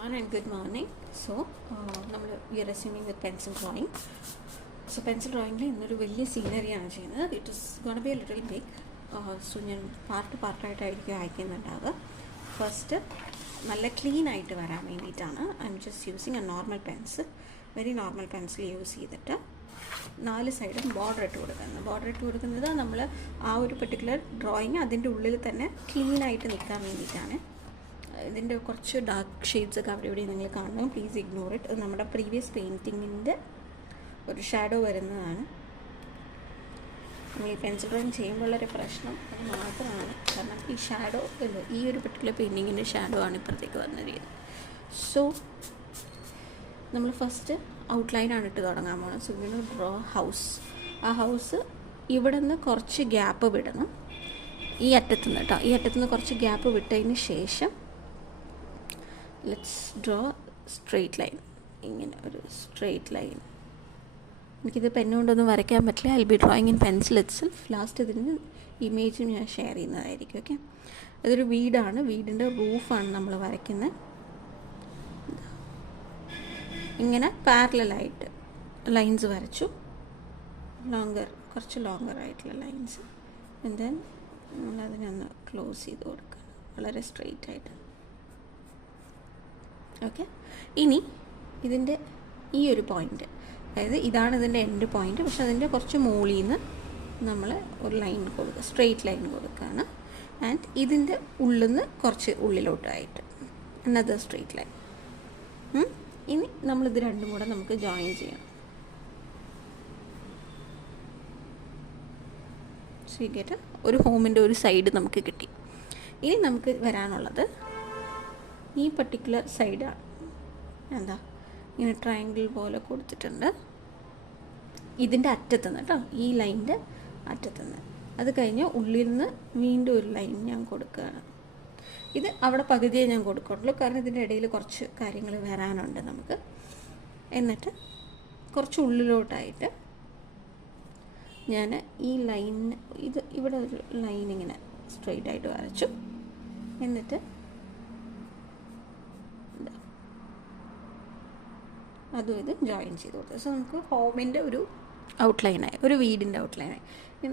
everyone and good morning. So, we are resuming with pencil drawing. So, pencil drawing ഇന്നൊരു വലിയ സീനറിയാണ് ചെയ്യുന്നത്. It is going to be a little big. So, ഞാൻ പാർട്ടായിട്ടായിരിക്കും അയക്കുന്നുണ്ടാവുക. First നല്ല clean ആയിട്ട് വരാൻ വേണ്ടിയിട്ടാണ് I am just using A normal pencil, very normal pencil use ചെയ്തിട്ട് 4 സൈഡും ബോർഡർ ഇട്ട് കൊടുക്കുന്നത് നമ്മൾ ആ ഒരു പെർട്ടിക്കുലർ ഡ്രോയിങ് അതിൻ്റെ ഉള്ളിൽ തന്നെ ക്ലീൻ ആയിട്ട് നിൽക്കാൻ വേണ്ടിയിട്ടാണ്. ഇതിൻ്റെ കുറച്ച് ഡാർക്ക് ഷെയ്ഡ്സ് ഒക്കെ അവിടെ ഇവിടെ നിങ്ങൾ കാണണം, പ്ലീസ് ഇഗ്നോർ ഇറ്റ്. അത് നമ്മുടെ പ്രീവിയസ് പെയിൻറ്റിങ്ങിൻ്റെ ഒരു ഷാഡോ വരുന്നതാണ്. നമ്മൾ ഈ പെൻസിൽ ഡ്രോയിങ് ചെയ്യുമ്പോഴുള്ളൊരു പ്രശ്നം അത് മാത്രമാണ്, കാരണം ഈ ഷാഡോ ഈ ഒരു പെർട്ടിക്കുലർ പെയിൻറ്റിങ്ങിൻ്റെ ഷാഡോ ആണ് ഇപ്പുറത്തേക്ക് വന്നിരിക്കുന്നത്. സോ നമ്മൾ ഫസ്റ്റ് ഔട്ട്ലൈനാണ് ഇട്ട് തുടങ്ങാൻ പോകുന്നത്. സോ ഇങ്ങനെ ഡ്രോ ഹൗസ്. ആ ഹൗസ് ഇവിടെ നിന്ന് കുറച്ച് ഗ്യാപ്പ് വിടണം, ഈ അറ്റത്തുനിന്ന് കേട്ടോ. ഈ അറ്റത്തുനിന്ന് കുറച്ച് ഗ്യാപ്പ് വിട്ടതിന് ശേഷം ലെറ്റ്സ് ഡ്രോ സ്ട്രെയിറ്റ് ലൈൻ. ഇങ്ങനെ ഒരു സ്ട്രെയിറ്റ് ലൈൻ. എനിക്കിത് പെന്നുകൊണ്ടൊന്നും വരയ്ക്കാൻ പറ്റില്ല. I B drawing in pencil itself. Last ഇതിന് ഇമേജും ഞാൻ ഷെയർ ചെയ്യുന്നതായിരിക്കും. ഓക്കെ, ഇതൊരു വീടാണ്, വീടിൻ്റെ റൂഫാണ് നമ്മൾ വരയ്ക്കുന്നത്. ഇങ്ങനെ പാരലായിട്ട് ലൈൻസ് വരച്ചു, കുറച്ച് ലോങ്ങർ ആയിട്ടുള്ള ലൈൻസ്. ദെൻ നമ്മളതിനൊന്ന് ക്ലോസ് ചെയ്ത് കൊടുക്കുക വളരെ സ്ട്രെയിറ്റ് ആയിട്ട്. ഓക്കെ, ഇനി ഇതിൻ്റെ ഈ ഒരു പോയിൻ്റ്, അതായത് ഇതാണ് ഇതിൻ്റെ എൻഡ് പോയിൻ്റ്, പക്ഷെ അതിൻ്റെ കുറച്ച് മുകളിൽ നിന്ന് നമ്മൾ ഒരു ലൈൻ കൊടുക്കുക, സ്ട്രെയിറ്റ് ലൈൻ കൊടുക്കുകയാണ്. ആൻഡ് ഇതിൻ്റെ ഉള്ളിൽ നിന്ന് കുറച്ച് ഉള്ളിലോട്ടായിട്ട് അനദർ സ്ട്രെയിറ്റ് ലൈൻ. ഇനി നമ്മളിത് രണ്ടും കൂടെ നമുക്ക് ജോയിൻ ചെയ്യണം. സ്വീകേറ്റ് ഒരു ഹോമിൻ്റെ ഒരു സൈഡ് നമുക്ക് കിട്ടി. ഇനി നമുക്ക് വരാനുള്ളത് ഈ പർട്ടിക്കുലർ സൈഡാണ്. എന്താ ഇങ്ങനെ ട്രയാങ്കിൾ പോലെ കൊടുത്തിട്ടുണ്ട് ഇതിൻ്റെ അറ്റത്തുനിന്ന് കേട്ടോ, ഈ ലൈനിൻ്റെ അറ്റത്തുനിന്ന്. അത് കഴിഞ്ഞ് ഉള്ളിൽ നിന്ന് വീണ്ടും ഒരു ലൈൻ ഞാൻ കൊടുക്കുകയാണ്. ഇത് അവിടെ പകുതിയെ ഞാൻ കൊടുക്കുള്ളൂ, കാരണം ഇതിൻ്റെ ഇടയിൽ കുറച്ച് കാര്യങ്ങൾ വരാനുണ്ട് നമുക്ക്. എന്നിട്ട് കുറച്ച് ഉള്ളിലോട്ടായിട്ട് ഞാൻ ഈ ലൈൻ, ഇവിടെ ഒരു ലൈൻ ഇങ്ങനെ സ്ട്രെയിറ്റ് ആയിട്ട് വരച്ചു. എന്നിട്ട് അതും ഇത് ജോയിൻ ചെയ്ത് കൊടുത്തു. സോ നമുക്ക് ഹോമിൻ്റെ ഒരു ഔട്ട്ലൈനായി, ഒരു വീടിൻ്റെ ഔട്ട്ലൈനായി.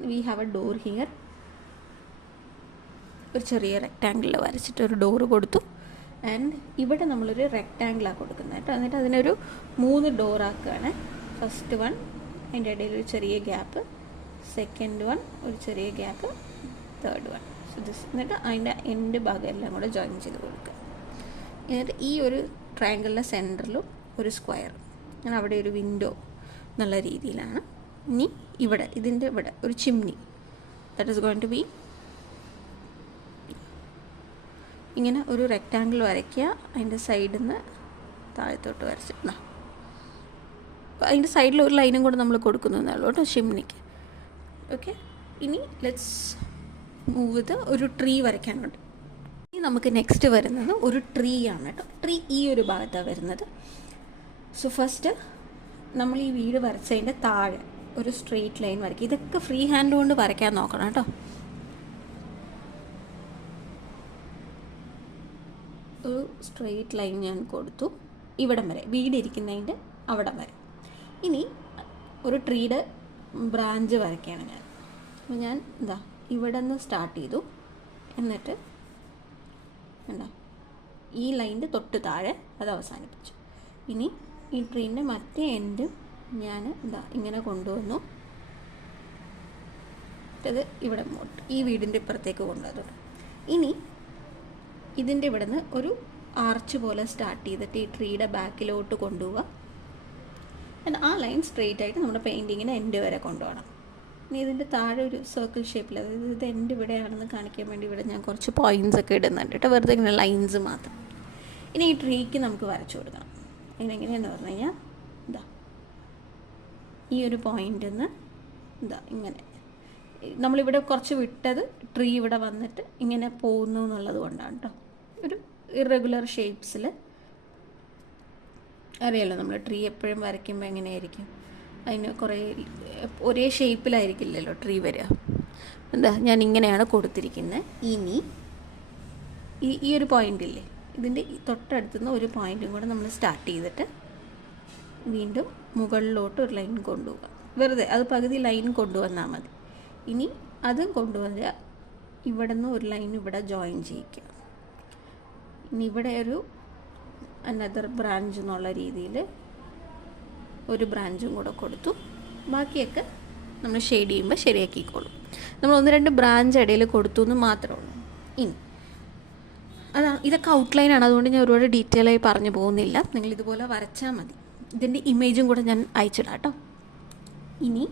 We have a door here. ഒരു ചെറിയ റെക്റ്റാങ്കിളിൽ വരച്ചിട്ട് ഒരു ഡോറ് കൊടുത്തു. ആൻഡ് ഇവിടെ നമ്മളൊരു റെക്റ്റാങ്കിളാണ് കൊടുക്കുന്നത് കേട്ടോ. എന്നിട്ട് അതിനൊരു 3 ഡോറാക്കുകയാണ്. ഫസ്റ്റ് വൺ, അതിൻ്റെ ഇടയിൽ ഒരു ചെറിയ ഗ്യാപ്പ്, സെക്കൻഡ് വൺ ഒരു ചെറിയ gap, third one. So this. എന്നിട്ട് അതിൻ്റെ എൻഡ് ഭാഗം എല്ലാം കൂടെ ജോയിൻ ചെയ്ത് കൊടുക്കുക. എന്നിട്ട് ഈ ഒരു ട്രയാങ്കിളിൻ്റെ സെൻറ്ററിലും ഒരു സ്ക്വയർ, അങ്ങനെ അവിടെ ഒരു വിൻഡോ എന്നുള്ള രീതിയിലാണ്. ഇനി ഇവിടെ ഇതിൻ്റെ ഇവിടെ ഒരു chimney, that is going to be ഇങ്ങനെ ഒരു റെക്റ്റാങ്കിൾ വരയ്ക്കുക. അതിൻ്റെ സൈഡിൽ നിന്ന് താഴത്തോട്ട് വരച്ചിട്ട് അതിൻ്റെ സൈഡിൽ ഒരു ലൈനും കൂടെ നമ്മൾ കൊടുക്കുന്നതേ ഉള്ളൂ കേട്ടോ ചിമ്നിക്ക്. ഓക്കെ, ഇനി ലെറ്റ്സ് മൂവ് ഇത്. ഒരു ട്രീ വരയ്ക്കാനുണ്ട്. ഇനി നമുക്ക് നെക്സ്റ്റ് വരുന്നത് ഒരു ട്രീ ആണ് കേട്ടോ. ട്രീ ഈ ഒരു ഭാഗത്താണ് വരുന്നത്. സോ ഫസ്റ്റ് നമ്മൾ ഈ വീട് വരച്ചതിൻ്റെ താഴെ ഒരു സ്ട്രെയിറ്റ് ലൈൻ വരയ്ക്കുക. ഇതൊക്കെ ഫ്രീ ഹാൻഡ് കൊണ്ട് വരയ്ക്കാൻ നോക്കണം കേട്ടോ. ഒരു സ്ട്രെയിറ്റ് ലൈൻ ഞാൻ കൊടുത്തു ഇവിടം വരെ, വീട് ഇരിക്കുന്നതിൻ്റെ അവിടം വരെ. ഇനി ഒരു ട്രീയുടെ ബ്രാഞ്ച് വരയ്ക്കുകയാണ് ഞാൻ. അപ്പോൾ ഞാൻ ഇവിടെ നിന്ന് സ്റ്റാർട്ട് ചെയ്തു. എന്നിട്ട് ഈ ലൈനിൻ്റെ തൊട്ട് താഴെ അത് അവസാനിപ്പിച്ചു. ഇനി ഈ ട്രീൻ്റെ മറ്റേ എൻഡും ഞാൻ ഇങ്ങനെ കൊണ്ടുവന്നു. അത് ഇവിടെ ഈ വീടിൻ്റെ ഇപ്പുറത്തേക്ക് കൊണ്ടുവന്നു. ഇനി ഇതിൻ്റെ ഇവിടെ നിന്ന് ഒരു ആർച്ച് പോലെ സ്റ്റാർട്ട് ചെയ്തിട്ട് ഈ ട്രീയുടെ ബാക്കിലോട്ട് കൊണ്ടുപോവുക. ആൻഡ് ആ ലൈൻ സ്ട്രെയിറ്റ് ആയിട്ട് നമ്മുടെ പെയിൻറ്റിങ്ങിന് എൻഡ് വരെ കൊണ്ടുപോകണം. ഇനി ഇതിൻ്റെ താഴെ ഒരു സർക്കിൾ ഷേപ്പിൽ, അതായത് ഇത് എൻഡ് ഇവിടെയാണെന്ന് കാണിക്കാൻ വേണ്ടി ഇവിടെ ഞാൻ കുറച്ച് പോയിൻറ്റ്സ് ഒക്കെ ഇടുന്നുണ്ട് കേട്ടോ, വെറുതെ ഇങ്ങനെ ലൈൻസ് മാത്രം. ഇനി ഈ ട്രീക്ക് നമുക്ക് വരച്ചു കൊടുക്കണം. അതിനെങ്ങനെയാണെന്ന് പറഞ്ഞു കഴിഞ്ഞാൽ ഈ ഒരു പോയിൻ്റിൽ നിന്ന് ഇങ്ങനെ നമ്മളിവിടെ കുറച്ച് വിട്ടത് ട്രീ ഇവിടെ വന്നിട്ട് ഇങ്ങനെ പോകുന്നു എന്നുള്ളത് കൊണ്ടാണ് കേട്ടോ. ഒരു ഇറഗുലർ ഷേപ്സിൽ അറിയാലോ, നമ്മൾ ട്രീ എപ്പോഴും വരയ്ക്കുമ്പോൾ എങ്ങനെയായിരിക്കും, അതിന് കുറേ ഒരേ ഷേപ്പിലായിരിക്കില്ലല്ലോ ട്രീ വരിക. ഞാൻ ഇങ്ങനെയാണ് കൊടുത്തിരിക്കുന്നത്. ഇനി ഈ ഒരു പോയിൻ്റില്ലേ, ഇതിൻ്റെ തൊട്ടടുത്തുനിന്ന് ഒരു പോയിൻറ്റും കൂടെ നമ്മൾ സ്റ്റാർട്ട് ചെയ്തിട്ട് വീണ്ടും മുകളിലോട്ട് ഒരു ലൈൻ കൊണ്ടുപോകുക. വെറുതെ അത് പകുതി ലൈൻ കൊണ്ടുവന്നാൽ മതി. ഇനി അതും കൊണ്ടുവരിക, ഇവിടെ നിന്ന് ഒരു ലൈൻ ഇവിടെ ജോയിൻ ചെയ്യിക്കുക. ഇനി ഇവിടെ ഒരു അനദർ ബ്രാഞ്ച് എന്നുള്ള രീതിയിൽ ഒരു ബ്രാഞ്ചും കൂടെ കൊടുത്തു. ബാക്കിയൊക്കെ നമ്മൾ ഷെയ്ഡ് ചെയ്യുമ്പോൾ ശരിയാക്കിക്കോളും. നമ്മൾ 1-2 ബ്രാഞ്ച് ഇടയിൽ കൊടുത്തു എന്ന് മാത്രമേ ഉള്ളൂ. ഇനി ഇതൊക്കെ ഔട്ട്ലൈനാണ്, അതുകൊണ്ട് ഞാൻ ഒരുപാട് ഡീറ്റെയിൽ ആയി പറഞ്ഞു പോകുന്നില്ല. നിങ്ങൾ ഇതുപോലെ വരച്ചാൽ മതി. ഇതിൻ്റെ ഇമേജും കൂടെ ഞാൻ അയച്ചിടാം കേട്ടോ. ഇനി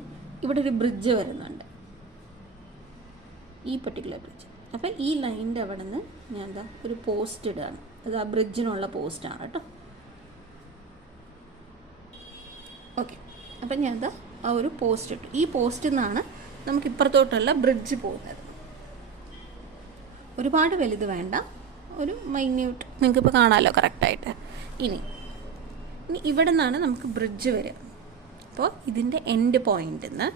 ഇവിടെ ഒരു ബ്രിഡ്ജ് വരുന്നുണ്ട്, ഈ പെർട്ടിക്കുലർ ബ്രിഡ്ജ്. അപ്പോൾ ഈ ലൈനിൻ്റെ അവിടെ നിന്ന് ഞാൻ ഒരു പോസ്റ്റ് ഇടുകയാണ്. അത് ആ ബ്രിഡ്ജിനുള്ള പോസ്റ്റാണ് കേട്ടോ. ഓക്കെ, അപ്പം ഞാൻ ആ ഒരു പോസ്റ്റ് ഇട്ടു. ഈ പോസ്റ്റിൽ നിന്നാണ് നമുക്ക് ഇപ്പുറത്തോട്ടുള്ള ബ്രിഡ്ജ് പോകുന്നത്. ഒരുപാട് വലുത് വേണ്ട, ഒരു മൈന്യൂട്ട്, നിങ്ങൾക്കിപ്പോൾ കാണാമല്ലോ കറക്റ്റായിട്ട്. ഇനി ഇവിടെ നിന്നാണ് നമുക്ക് ബ്രിഡ്ജ് വരിക. അപ്പോൾ ഇതിൻ്റെ എൻഡ് പോയിൻ്റിൽ നിന്ന്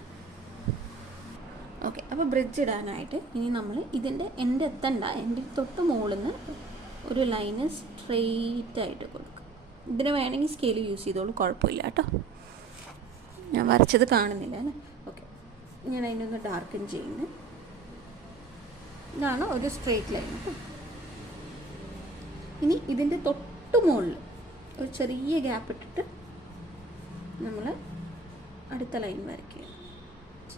ഓക്കെ. അപ്പോൾ ബ്രിഡ്ജ് ഇടാനായിട്ട് ഇനി നമ്മൾ ഇതിൻ്റെ എൻഡ് എത്തണ്ട, എൻ്റെ തൊട്ട് മുകളിൽ നിന്ന് ഒരു ലൈന് സ്ട്രെയിറ്റ് ആയിട്ട് കൊടുക്കുക. ഇതിന് വേണമെങ്കിൽ സ്കെയിൽ യൂസ് ചെയ്തോളൂ, കുഴപ്പമില്ല കേട്ടോ. ഞാൻ വരച്ചത് കാണുന്നില്ല അല്ലേ? ഓക്കെ, ഞാൻ അതിനൊന്ന് ഡാർക്കൻ ചെയ്യുന്നു. ഇതാണ് ഒരു സ്ട്രെയിറ്റ് ലൈൻ കേട്ടോ. ഇനി ഇതിൻ്റെ തൊട്ട് മുകളിൽ ഒരു ചെറിയ ഗ്യാപ്പ് ഇട്ടിട്ട് നമ്മൾ അടുത്ത ലൈൻ വരയ്ക്കുക.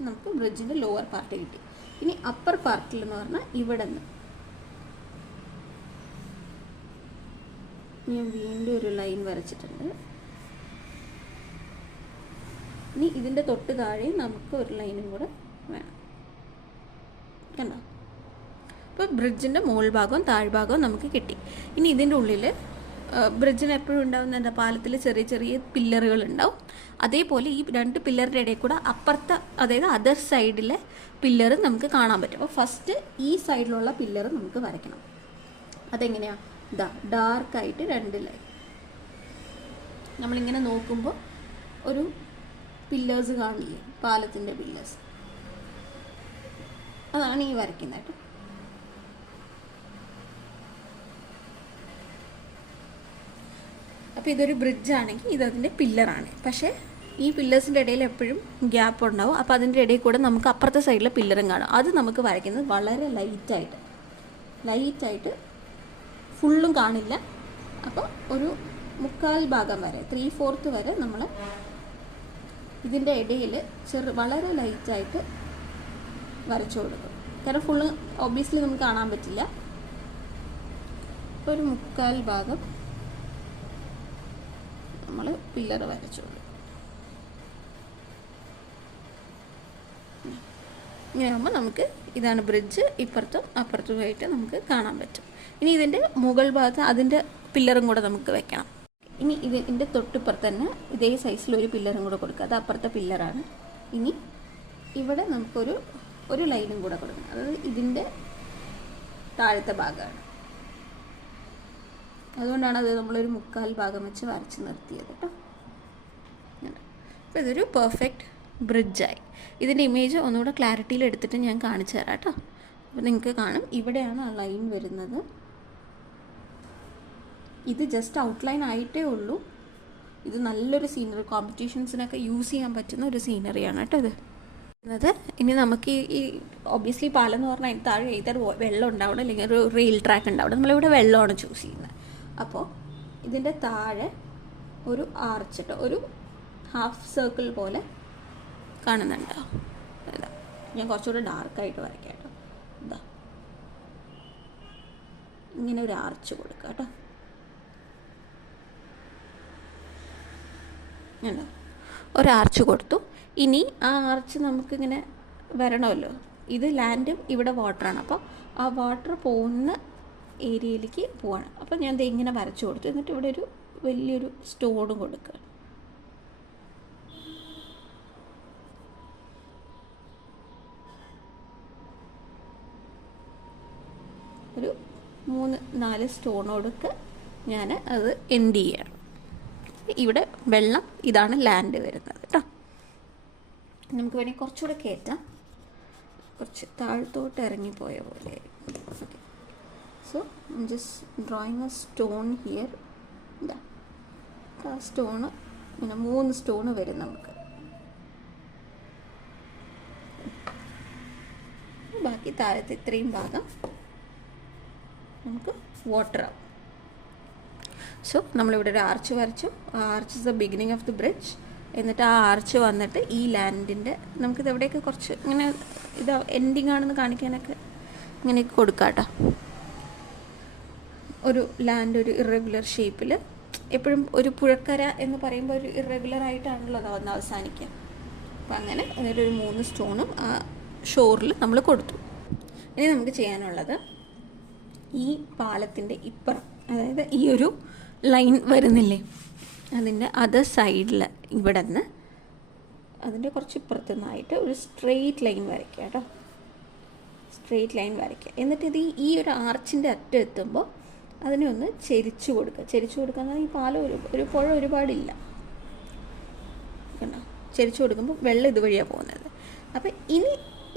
നമുക്ക് ബ്രിഡ്ജിൻ്റെ ലോവർ പാർട്ട് കിട്ടി. ഇനി അപ്പർ പാർട്ടിൽ എന്ന് പറഞ്ഞാൽ ഇവിടെ നിന്ന് ഞാൻ വീണ്ടും ഒരു ലൈൻ വരച്ചിട്ടുണ്ട്. ഇനി ഇതിൻ്റെ തൊട്ട് താഴെ നമുക്ക് ഒരു ലൈനും കൂടെ വേണം, കണ്ടോ? അപ്പോൾ ബ്രിഡ്ജിൻ്റെ മുകൾ ഭാഗവും താഴ്ഭാഗവും നമുക്ക് കിട്ടി. ഇനി ഇതിൻ്റെ ഉള്ളിൽ ബ്രിഡ്ജിന് എപ്പോഴും ഉണ്ടാകുന്ന എന്താ, പാലത്തിൽ ചെറിയ ചെറിയ പില്ലറുകൾ ഉണ്ടാവും. അതേപോലെ ഈ 2 പില്ലറിൻ്റെ ഇടയിൽ കൂടെ അപ്പുറത്തെ, അതായത് അതർ സൈഡിലെ പില്ലർ നമുക്ക് കാണാൻ പറ്റും. അപ്പോൾ ഫസ്റ്റ് ഈ സൈഡിലുള്ള പില്ലർ നമുക്ക് വരയ്ക്കണം. അതെങ്ങനെയാണ്? ഡാർക്കായിട്ട് 2 ലൈൻ നമ്മളിങ്ങനെ നോക്കുമ്പോൾ ഒരു പില്ലേഴ്സ് കാണില്ലേ, പാലത്തിൻ്റെ പില്ലേഴ്സ്, അതാണ് ഈ വരയ്ക്കുന്നത് കേട്ടോ. അപ്പോൾ ഇതൊരു ബ്രിഡ്ജാണെങ്കിൽ ഇതതിൻ്റെ പില്ലറാണ്. പക്ഷേ ഈ പില്ലേഴ്സിൻ്റെ ഇടയിൽ എപ്പോഴും ഗ്യാപ്പ് ഉണ്ടാവും. അപ്പോൾ അതിൻ്റെ ഇടയിൽ കൂടെ നമുക്ക് അപ്പുറത്തെ സൈഡിലെ പില്ലറും കാണും. അത് നമുക്ക് വരയ്ക്കുന്നത് വളരെ ലൈറ്റായിട്ട് ഫുള്ളും കാണില്ല. അപ്പോൾ ഒരു 1/4 ഭാഗം വരെ, 3/4 വരെ നമ്മൾ ഇതിൻ്റെ ഇടയിൽ വളരെ ലൈറ്റായിട്ട് വരച്ചു കൊടുക്കും. കാരണം ഫുള്ള് ഒബ്വിയസ്ലി നമുക്ക് കാണാൻ പറ്റില്ല. ഒരു 1/4 ഭാഗം നമ്മൾ പില്ലർ വരച്ചു കൊടുക്കും. ഇങ്ങനെ ആകുമ്പോൾ നമുക്ക് ഇതാണ് ബ്രിഡ്ജ്, ഇപ്പുറത്തും അപ്പുറത്തുമായിട്ട് നമുക്ക് കാണാൻ പറ്റും. ഇനി ഇതിൻ്റെ മുകൾ ഭാഗത്ത് അതിൻ്റെ പില്ലറും കൂടെ നമുക്ക് വെക്കണം. ഇനി ഇതിൻ്റെ തൊട്ടിപ്പുറത്ത് തന്നെ ഇതേ സൈസിലൊരു പില്ലറും കൂടെ കൊടുക്കുക. അത് അപ്പുറത്തെ പില്ലറാണ്. ഇനി ഇവിടെ നമുക്കൊരു ലൈനും കൂടെ കൊടുക്കണം. അതായത് ഇതിൻ്റെ താഴത്തെ ഭാഗമാണ്. അതുകൊണ്ടാണ് അത് നമ്മളൊരു 1/4 ഭാഗം വെച്ച് വരച്ച് നിർത്തിയത് കേട്ടോ. അപ്പോൾ ഇതൊരു പെർഫെക്റ്റ് ബ്രിഡ്ജായി. ഇതിൻ്റെ ഇമേജ് ഒന്നുകൂടെ ക്ലാരിറ്റിയിൽ എടുത്തിട്ട് ഞാൻ കാണിച്ചു തരാം കേട്ടോ. അപ്പോൾ നിങ്ങൾക്ക് കാണും, ഇവിടെയാണ് ആ ലൈൻ വരുന്നത്. ഇത് ജസ്റ്റ് ഔട്ട്ലൈൻ ആയിട്ടേ ഉള്ളൂ. ഇത് നല്ലൊരു സീനറി, കോമ്പറ്റീഷൻസിനൊക്കെ യൂസ് ചെയ്യാൻ പറ്റുന്ന ഒരു സീനറിയാണ് കേട്ടോ ഇത്. ഇനി നമുക്ക് ഈ ഒബ്വിയസ്ലി പാലം എന്ന് പറഞ്ഞാൽ അതിന് താഴെ ഏതൊരു വെള്ളം ഉണ്ടാവണം, അല്ലെങ്കിൽ ഒരു റെയിൽ ട്രാക്ക് ഉണ്ടാവണം. നമ്മളിവിടെ വെള്ളമാണ് ചൂസ് ചെയ്യുന്നത്. അപ്പോൾ ഇതിൻ്റെ താഴെ ഒരു ആർച്ച് കേട്ടോ, ഒരു ഹാഫ് സർക്കിൾ പോലെ കാണുന്നുണ്ടോ? ഞാൻ കുറച്ചുകൂടെ ഡാർക്കായിട്ട് വരയ്ക്കാം കേട്ടോ. ഇങ്ങനെ ഒരു ആർച്ച് കൊടുക്കുക കേട്ടോ. ഒരാർച്ച് കൊടുത്തു. ഇനി ആ ആർച്ച് നമുക്കിങ്ങനെ വരണമല്ലോ. ഇത് ലാൻഡും ഇവിടെ വാട്ടറാണ്. അപ്പോൾ ആ വാട്ടർ പോകുന്ന ഏരിയയിലേക്ക് പോവാണ്. അപ്പോൾ ഞാൻ ഇത് ഇങ്ങനെ വരച്ചു കൊടുത്തു. എന്നിട്ട് ഇവിടെ ഒരു വലിയൊരു സ്റ്റോണും കൊടുക്കുക. ഒരു 3-4 സ്റ്റോണോടൊക്കെ ഞാൻ അത് എൻഡ് ചെയ്യണം. ഇവിടെ വെള്ളം, ഇതാണ് ലാൻഡ് വരുന്നത് കേട്ടോ. നമുക്ക് വേണമെങ്കിൽ കുറച്ചുകൂടെ കയറ്റാം, കുറച്ച് താഴത്തോട്ട് ഇറങ്ങിപ്പോയ പോലെ. So just drawing A stone here. ഇതാ ആ സ്റ്റോണ് ഇങ്ങനെ 3 സ്റ്റോണ് വരും നമുക്ക്. ബാക്കി താഴത്തെ ഇത്രയും ഭാഗം നമുക്ക് വാട്ടർ ആവും. സോ നമ്മളിവിടെ ഒരു ആർച്ച് വരച്ചു. ആ arch is the beginning of the bridge. എന്നിട്ട് ആ ആർച്ച് വന്നിട്ട് ഈ ലാൻഡിൻ്റെ നമുക്കിത് എവിടെയൊക്കെ കുറച്ച് ഇങ്ങനെ ഇത് എൻഡിങ് ആണെന്ന് കാണിക്കാനൊക്കെ ഇങ്ങനെയൊക്കെ കൊടുക്കാം കേട്ടോ. ഒരു ലാൻഡ് ഒരു ഇറഗുലർ ഷേപ്പിൽ, എപ്പോഴും ഒരു പുഴക്കര എന്ന് പറയുമ്പോൾ ഒരു ഇറഗുലർ ആയിട്ടാണല്ലോ അത് വന്ന് അവസാനിക്കുക. അപ്പം അങ്ങനെ എന്നിട്ട് ഒരു 3 സ്റ്റോണും ആ ഷോറിൽ നമ്മൾ കൊടുത്തു. ഇനി നമുക്ക് ചെയ്യാനുള്ളത് ഈ പാലത്തിൻ്റെ ഇപ്പുറം, അതായത് ഈ ഒരു ലൈൻ വരുന്നില്ലേ, അതിൻ്റെ അതർ സൈഡിൽ ഇവിടെ നിന്ന് അതിൻ്റെ കുറച്ച് ഇപ്പുറത്തു നിന്നായിട്ട് ഒരു സ്ട്രെയിറ്റ് ലൈൻ വരയ്ക്കുക കേട്ടോ. സ്ട്രെയിറ്റ് ലൈൻ വരയ്ക്കുക. എന്നിട്ട് ഇത് ഈ ഒരു ആർച്ചിൻ്റെ അറ്റം എത്തുമ്പോൾ അതിനെ ഒന്ന് ചെരിച്ചു കൊടുക്കുക. ചെരിച്ചു കൊടുക്കുക എന്ന് പറഞ്ഞാൽ ഈ പാലം ഒരു പുഴ ഒരുപാടില്ല കണ്ടോ. ചെരിച്ചു കൊടുക്കുമ്പോൾ വെള്ളം ഇതുവഴിയാണ് പോകുന്നത്. അപ്പോൾ ഇനി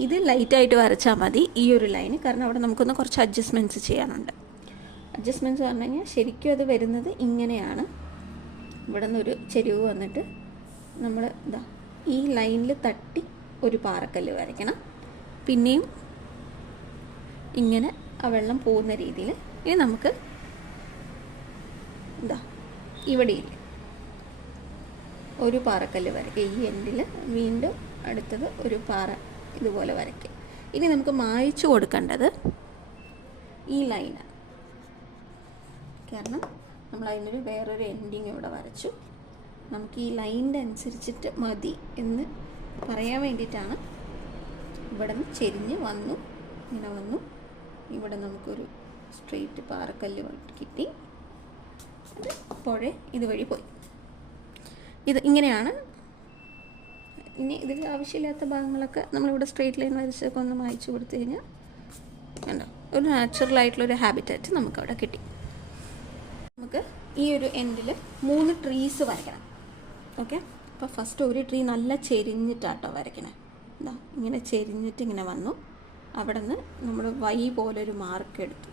ഇത് ലൈറ്റായിട്ട് വരച്ചാൽ മതി ഈ ഒരു ലൈന്. കാരണം അവിടെ നമുക്കൊന്ന് കുറച്ച് അഡ്ജസ്റ്റ്മെൻറ്റ്സ് ചെയ്യാനുണ്ട്. അഡ്ജസ്റ്റ്മെൻറ്റ്സ് പറഞ്ഞു കഴിഞ്ഞാൽ ശരിക്കും അത് വരുന്നത് ഇങ്ങനെയാണ്. ഇവിടെ നിന്നൊരു ചെരിവ് വന്നിട്ട് നമ്മൾ ഇതാ ഈ ലൈനിൽ തട്ടി ഒരു പാറക്കല്ല് വരയ്ക്കണം. പിന്നെയും ഇങ്ങനെ ആ വെള്ളം പോകുന്ന രീതിയിൽ. ഇനി നമുക്ക് ഇതാ ഇവിടെയില്ല ഒരു പാറക്കല്ല് വരയ്ക്കുക. ഈ എൻഡിൽ വീണ്ടും അടുത്തത് ഒരു പാറ ഇതുപോലെ വരയ്ക്കുക. ഇനി നമുക്ക് മായ്ച്ചു കൊടുക്കേണ്ടത് ഈ ലൈനാണ്. കാരണം നമ്മൾ അതിനൊരു വേറൊരു എൻഡിങ് ഇവിടെ വരച്ചു. നമുക്ക് ഈ ലൈനിൻ്റെ അനുസരിച്ചിട്ട് മതി എന്ന് പറയാൻ വേണ്ടിയിട്ടാണ് ഇവിടെ നിന്ന് ചെരിഞ്ഞ് വന്നു, ഇങ്ങനെ വന്നു. ഇവിടെ നമുക്കൊരു സ്ട്രെയിറ്റ് പാറക്കല്ല് കിട്ടി. അത് പുഴ ഇതുവഴി പോയി. ഇത് ഇങ്ങനെയാണ്. ഇനി ഇതിൽ ആവശ്യമില്ലാത്ത ഭാഗങ്ങളൊക്കെ നമ്മളിവിടെ സ്ട്രെയിറ്റ് ലൈൻ വരച്ചൊക്കെ ഒന്ന് മായ്ച്ചു കൊടുത്തു കഴിഞ്ഞാൽ കണ്ടോ ഒരു നാച്ചുറലായിട്ടുള്ളൊരു ഹാബിറ്റാറ്റ് നമുക്കവിടെ കിട്ടി. നമുക്ക് ഈ ഒരു എൻഡിൽ 3 ട്രീസ് വരയ്ക്കണം. ഓക്കെ, അപ്പോൾ ഫസ്റ്റ് ഒരു ട്രീ നല്ല ചെരിഞ്ഞിട്ടാട്ടോ വരയ്ക്കണേ. എന്താ ഇങ്ങനെ ചെരിഞ്ഞിട്ട് ഇങ്ങനെ വന്നു. അവിടെ നിന്ന് നമ്മൾ വൈ പോലൊരു മാർക്ക് എടുത്തു,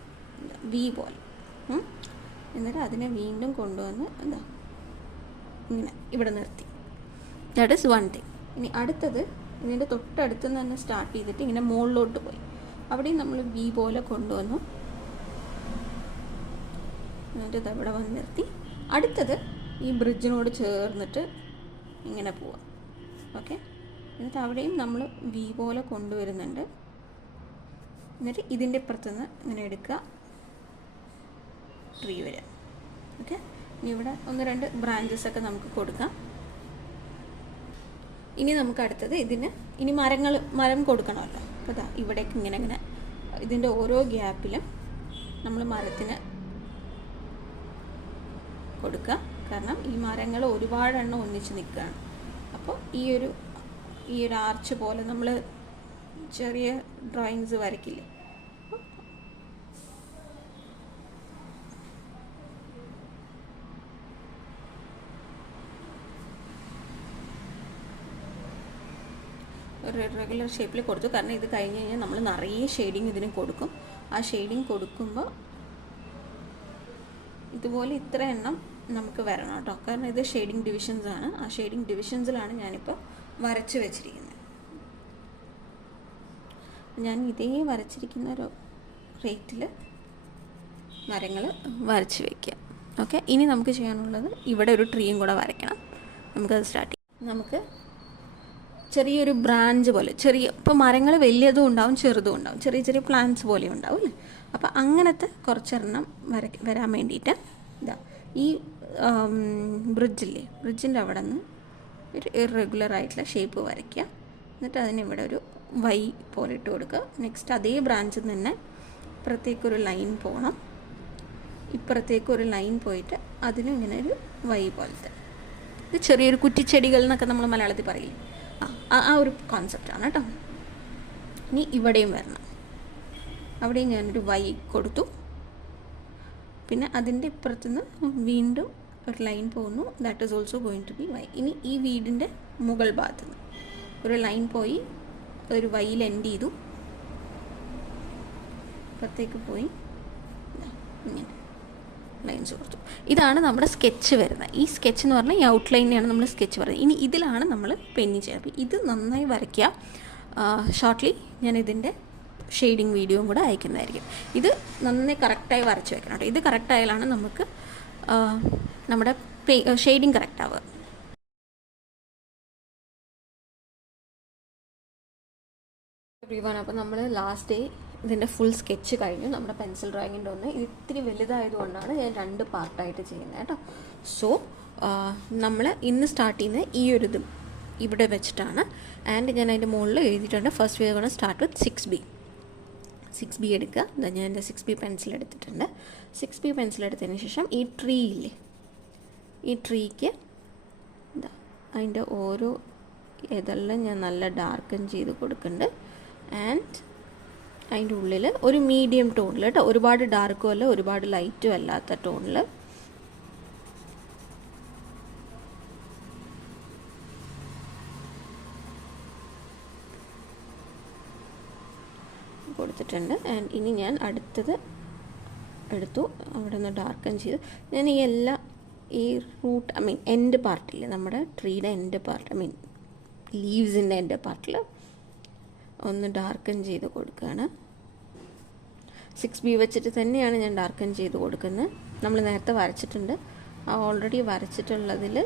വി പോലെ. എന്നിട്ട് അതിനെ വീണ്ടും കൊണ്ടുവന്ന് എന്താ ഇങ്ങനെ ഇവിടെ നിർത്തി. That is one thing. ഇനി അടുത്തത് ഇതിൻ്റെ തൊട്ടടുത്ത് നിന്ന് തന്നെ സ്റ്റാർട്ട് ചെയ്തിട്ട് ഇങ്ങനെ മുകളിലോട്ട് പോയി. അവിടെയും നമ്മൾ വി പോലെ കൊണ്ടുവന്നു. എന്നിട്ട് ഇതവിടെ വന്ന് നിർത്തി. അടുത്തത് ഈ ബ്രിഡ്ജിനോട് ചേർന്നിട്ട് ഇങ്ങനെ പോവാം. ഓക്കെ, എന്നിട്ട് അവിടെയും നമ്മൾ വി പോലെ കൊണ്ടുവരുന്നുണ്ട്. എന്നിട്ട് ഇതിൻ്റെ ഇപ്പുറത്തുനിന്ന് ഇങ്ങനെ എടുക്കുക, ട്രീ വരിക. ഓക്കെ, ഇനി ഇവിടെ 1-2 ബ്രാഞ്ചസൊക്കെ നമുക്ക് കൊടുക്കാം. ഇനി നമുക്ക് അടുത്തത് ഇതിന് ഇനി മരം കൊടുക്കണമല്ലോ. അപ്പോൾ ഇതാ ഇവിടേക്ക് ഇങ്ങനെ ഇതിൻ്റെ ഓരോ ഗ്യാപ്പിലും നമ്മൾ മരത്തിന് കൊടുക്കുക. കാരണം ഈ മരങ്ങൾ ഒരുപാടെണ്ണം ഒന്നിച്ച് നിൽക്കുകയാണ്. അപ്പോൾ ഈ ഒരു ആർച്ച് പോലെ നമ്മൾ ചെറിയ ഡ്രോയിങ്സ് വരയ്ക്കില്ലേ, ഒരു റെഗുലർ ഷേപ്പിൽ കൊടുത്തു. കാരണം ഇത് കഴിഞ്ഞ് കഴിഞ്ഞാൽ നമ്മൾ നിറയെ ഷെയ്ഡിങ് ഇതിന് കൊടുക്കും. ആ ഷെയ്ഡിങ് കൊടുക്കുമ്പോൾ ഇതുപോലെ ഇത്ര എണ്ണം നമുക്ക് വരണം കേട്ടോ. കാരണം ഇത് ഷെയ്ഡിങ് ഡിവിഷൻസ് ആണ്. ആ ഷെയ്ഡിങ് ഡിവിഷൻസിലാണ് ഞാനിപ്പോൾ വരച്ച് വെച്ചിരിക്കുന്നത്. ഞാൻ ഇതേ വരച്ചിരിക്കുന്ന ഒരു റേറ്റിൽ മരങ്ങൾ വരച്ച് വയ്ക്കുക. ഓക്കെ, ഇനി നമുക്ക് ചെയ്യാനുള്ളത് ഇവിടെ ഒരു ട്രീയും കൂടെ വരയ്ക്കണം. നമുക്കത് സ്റ്റാർട്ട് ചെയ്യാം. നമുക്ക് ചെറിയൊരു ബ്രാഞ്ച് പോലെ, ഇപ്പോൾ മരങ്ങൾ വലിയതും ഉണ്ടാവും ചെറുതും ഉണ്ടാവും, ചെറിയ പ്ലാന്റ്സ് പോലെ ഉണ്ടാവും അല്ലേ. അപ്പോൾ അങ്ങനത്തെ കുറച്ചെണ്ണം വരാൻ വേണ്ടിയിട്ട് ഇതാ ഈ ബ്രിഡ്ജിൻ്റെ അവിടെ നിന്ന് ഒരു ഇറഗുലർ ആയിട്ടുള്ള ഷേപ്പ് വരയ്ക്കുക. എന്നിട്ട് അതിനിവിടെ ഒരു വൈ പോലെ ഇട്ട് കൊടുക്കുക. നെക്സ്റ്റ് അതേ ബ്രാഞ്ചിൽ നിന്ന് തന്നെ ഇപ്പുറത്തേക്കൊരു ലൈൻ പോകണം. ഇപ്പുറത്തേക്കൊരു ലൈൻ പോയിട്ട് അതിനും ഇങ്ങനെ ഒരു വൈ പോലത്തെ, ഇത് ചെറിയൊരു കുറ്റിച്ചെടികൾ എന്നൊക്കെ നമ്മൾ മലയാളത്തിൽ പറയില്ലേ, ആ ഒരു കോൺസെപ്റ്റാണ് കേട്ടോ. ഇനി ഇവിടെയും വരണം. അവിടെയും ഞാനൊരു വൈ കൊടുത്തു. പിന്നെ അതിൻ്റെ ഇപ്പുറത്തുനിന്ന് വീണ്ടും ഒരു ലൈൻ പോകുന്നു. That is also going to be Y. ഇനി ഈ വീടിൻ്റെ മുകൾ ഭാഗത്തു നിന്ന് ഒരു ലൈൻ പോയി അതൊരു വൈയിൽ എൻഡ് ചെയ്തു. ഇപ്പുറത്തേക്ക് പോയി ഇങ്ങനെ ലൈൻസ് കൊടുത്തു. ഇതാണ് നമ്മുടെ സ്കെച്ച് വരുന്നത്. ഈ സ്കെച്ച് എന്ന് പറഞ്ഞാൽ ഈ ഔട്ട്ലൈനെയാണ് നമ്മൾ സ്കെച്ച് പറയുന്നത്. ഇനി ഇതിലാണ് നമ്മൾ പെയിൻറ്റിങ് ചെയ്യുന്നത്. അപ്പോൾ ഇത് നന്നായി വരയ്ക്കുക. ഷോർട്ട്ലി ഞാൻ ഇതിൻ്റെ ഷെയ്ഡിങ് വീഡിയോയും കൂടെ അയക്കുന്നതായിരിക്കും. ഇത് നന്നായി കറക്റ്റായി വരച്ച് വെക്കണം കേട്ടോ. ഇത് കറക്റ്റായാലാണ് നമുക്ക് നമ്മുടെ ഷെയ്ഡിങ് കറക്റ്റ് ആവുക. അപ്പോൾ നമ്മൾ ലാസ്റ്റ് ഡേ ഇതിൻ്റെ ഫുൾ സ്കെച്ച് കഴിഞ്ഞു. നമ്മുടെ പെൻസിൽ ഡ്രോയിങ്ങിൻ്റെ ഒന്ന് ഇത് ഇത്തിരി വലുതായതുകൊണ്ടാണ് ഞാൻ 2 പാർട്ടായിട്ട് ചെയ്യുന്നത് കേട്ടോ. സോ നമ്മൾ ഇന്ന് സ്റ്റാർട്ട് ചെയ്യുന്നത് ഈ ഒരു ഇത് ഇവിടെ വെച്ചിട്ടാണ്. ആൻഡ് ഞാൻ അതിൻ്റെ മുകളിൽ എഴുതിയിട്ടുണ്ട് first we are gonna start with 6B. 6B എടുക്കുക. ഞാൻ എൻ്റെ 6B പെൻസിൽ എടുത്തിട്ടുണ്ട്. 6B പെൻസിൽ എടുത്തതിന് ശേഷം ഈ ട്രീ ഇല്ലേ, ഈ ട്രീക്ക് അതിൻ്റെ ഓരോ ഇതെല്ലാം ഞാൻ നല്ല ഡാർക്കൻ ചെയ്ത് കൊടുക്കുന്നുണ്ട്. ആൻഡ് അതിൻ്റെ ഉള്ളിൽ ഒരു മീഡിയം ടോണിൽ കേട്ടോ, ഒരുപാട് ഡാർക്കും അല്ല ഒരുപാട് ലൈറ്റും അല്ലാത്ത ടോണിൽ കൊടുത്തിട്ടുണ്ട്. ആൻഡ് ഇനി ഞാൻ അടുത്തത് എടുത്തു, അവിടെ നിന്ന് ഡാർക്കൻ ചെയ്ത് ഞാൻ ഈ എല്ലാ ഈ റൂട്ട് എൻഡ് പാർട്ടിൽ നമ്മുടെ ട്രീയുടെ എൻഡ് പാർട്ട് ലീവ്സിൻ്റെ എൻഡ് പാർട്ടിൽ ഒന്ന് ഡാർക്കൻ ചെയ്ത് കൊടുക്കുകയാണ്. 6B വെച്ചിട്ട് തന്നെയാണ് ഞാൻ ഡാർക്കൻ ചെയ്ത് കൊടുക്കുന്നത്. നമ്മൾ നേരത്തെ വരച്ചിട്ടുണ്ട്. ആ ഓൾറെഡി വരച്ചിട്ടുള്ളതിൽ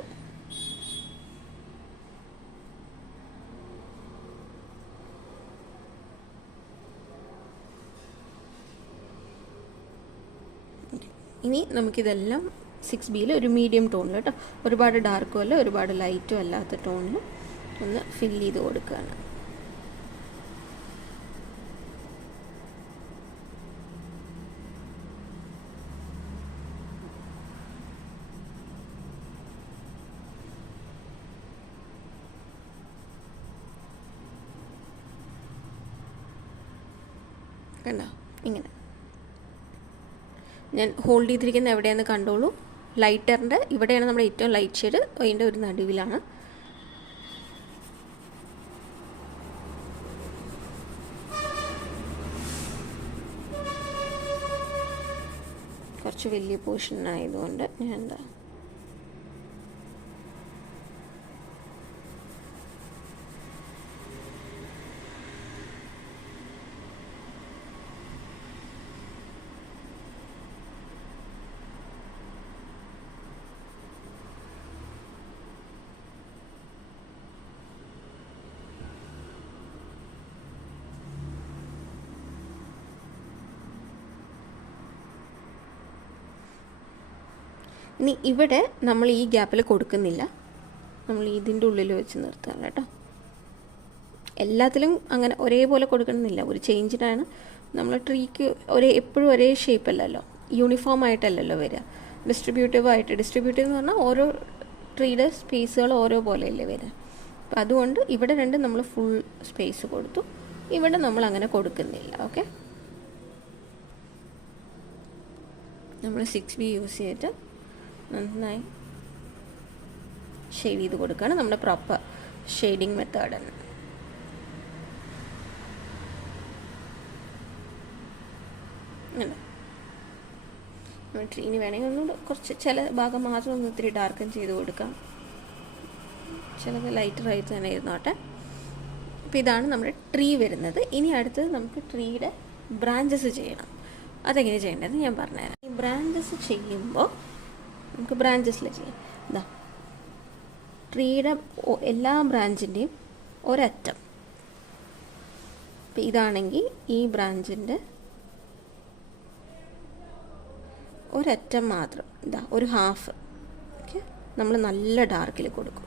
ഇനി നമുക്കിതെല്ലാം 6Bയിൽ ഒരു മീഡിയം ടോണിൽ കേട്ടോ, ഒരുപാട് ഡാർക്കും അല്ല ഒരുപാട് ലൈറ്റും അല്ലാത്ത ടോണിൽ ഒന്ന് ഫിൽ ചെയ്ത് കൊടുക്കുകയാണ്. കണ്ടോ, ഇങ്ങനെ ഞാൻ ഹോൾഡ് ചെയ്തിരിക്കുന്നത് എവിടെയാണെന്ന് കണ്ടോളൂ. ലൈറ്ററിൻ്റെ ഇവിടെയാണ് നമ്മുടെ ഏറ്റവും ലൈറ്റ് ഷെയ്ഡ്, അതിൻ്റെ ഒരു നടുവിലാണ്. കുറച്ച് വലിയ പോർഷൻ ആയതുകൊണ്ട് ഞാൻ ഇനി ഇവിടെ നമ്മൾ ഈ ഗ്യാപ്പിൽ കൊടുക്കുന്നില്ല, നമ്മൾ ഇതിൻ്റെ ഉള്ളിൽ വെച്ച് നിർത്തുകയാണ് കേട്ടോ. എല്ലാത്തിലും അങ്ങനെ ഒരേപോലെ കൊടുക്കണമെന്നില്ല, ഒരു ചേഞ്ചിനാണ്. നമ്മൾ ട്രീക്ക് എപ്പോഴും ഒരേ ഷേപ്പ് അല്ലല്ലോ, യൂണിഫോം ആയിട്ടല്ലല്ലോ വരിക. ഡിസ്ട്രിബ്യൂട്ടീവ് എന്ന് പറഞ്ഞാൽ ഓരോ ട്രീയുടെ സ്പേസുകൾ ഓരോ പോലെയല്ലേ വരിക. അപ്പം അതുകൊണ്ട് ഇവിടെ രണ്ടും നമ്മൾ ഫുൾ സ്പേസ് കൊടുത്തു, ഇവിടെ നമ്മൾ അങ്ങനെ കൊടുക്കുന്നില്ല. ഓക്കെ, നമ്മൾ 6B യൂസ് ചെയ്തിട്ട് നന്നായി ഷെയ്ഡ് ചെയ്ത് കൊടുക്കുകയാണ്. നമ്മുടെ പ്രോപ്പർ ഷെയ്ഡിങ് മെത്തേഡാണ്. ഇനി വേണമെങ്കിൽ ഒന്നുകൂടെ കുറച്ച് ചില ഭാഗം മാത്രം ഒന്ന് ഇത്തിരി ഡാർക്കൻ ചെയ്ത് കൊടുക്കാം, ചിലത് ലൈറ്ററായിട്ട് തന്നെ ഇരുന്നോട്ടെ. അപ്പോൾ ഇതാണ് നമ്മുടെ ട്രീ വരുന്നത്. ഇനി അടുത്തത് നമുക്ക് ട്രീയുടെ ബ്രാഞ്ചസ് ചെയ്യണം. അതെങ്ങനെ ചെയ്യേണ്ടത് ഞാൻ പറഞ്ഞുതരാം. ഈ ബ്രാഞ്ചസ് ചെയ്യുമ്പോൾ നമുക്ക് ബ്രാഞ്ചസിൽ ചെയ്യാം. ഇതാ ട്രീയുടെ എല്ലാ ബ്രാഞ്ചിൻ്റെയും ഒരറ്റം, ഇപ്പം ഇതാണെങ്കിൽ ഈ ബ്രാഞ്ചിൻ്റെ ഒരറ്റം മാത്രം, ഇതാ ഒരു ഹാഫ്. ഓക്കെ, നമ്മൾ നല്ല ഡാർക്കിൽ കൊടുക്കും.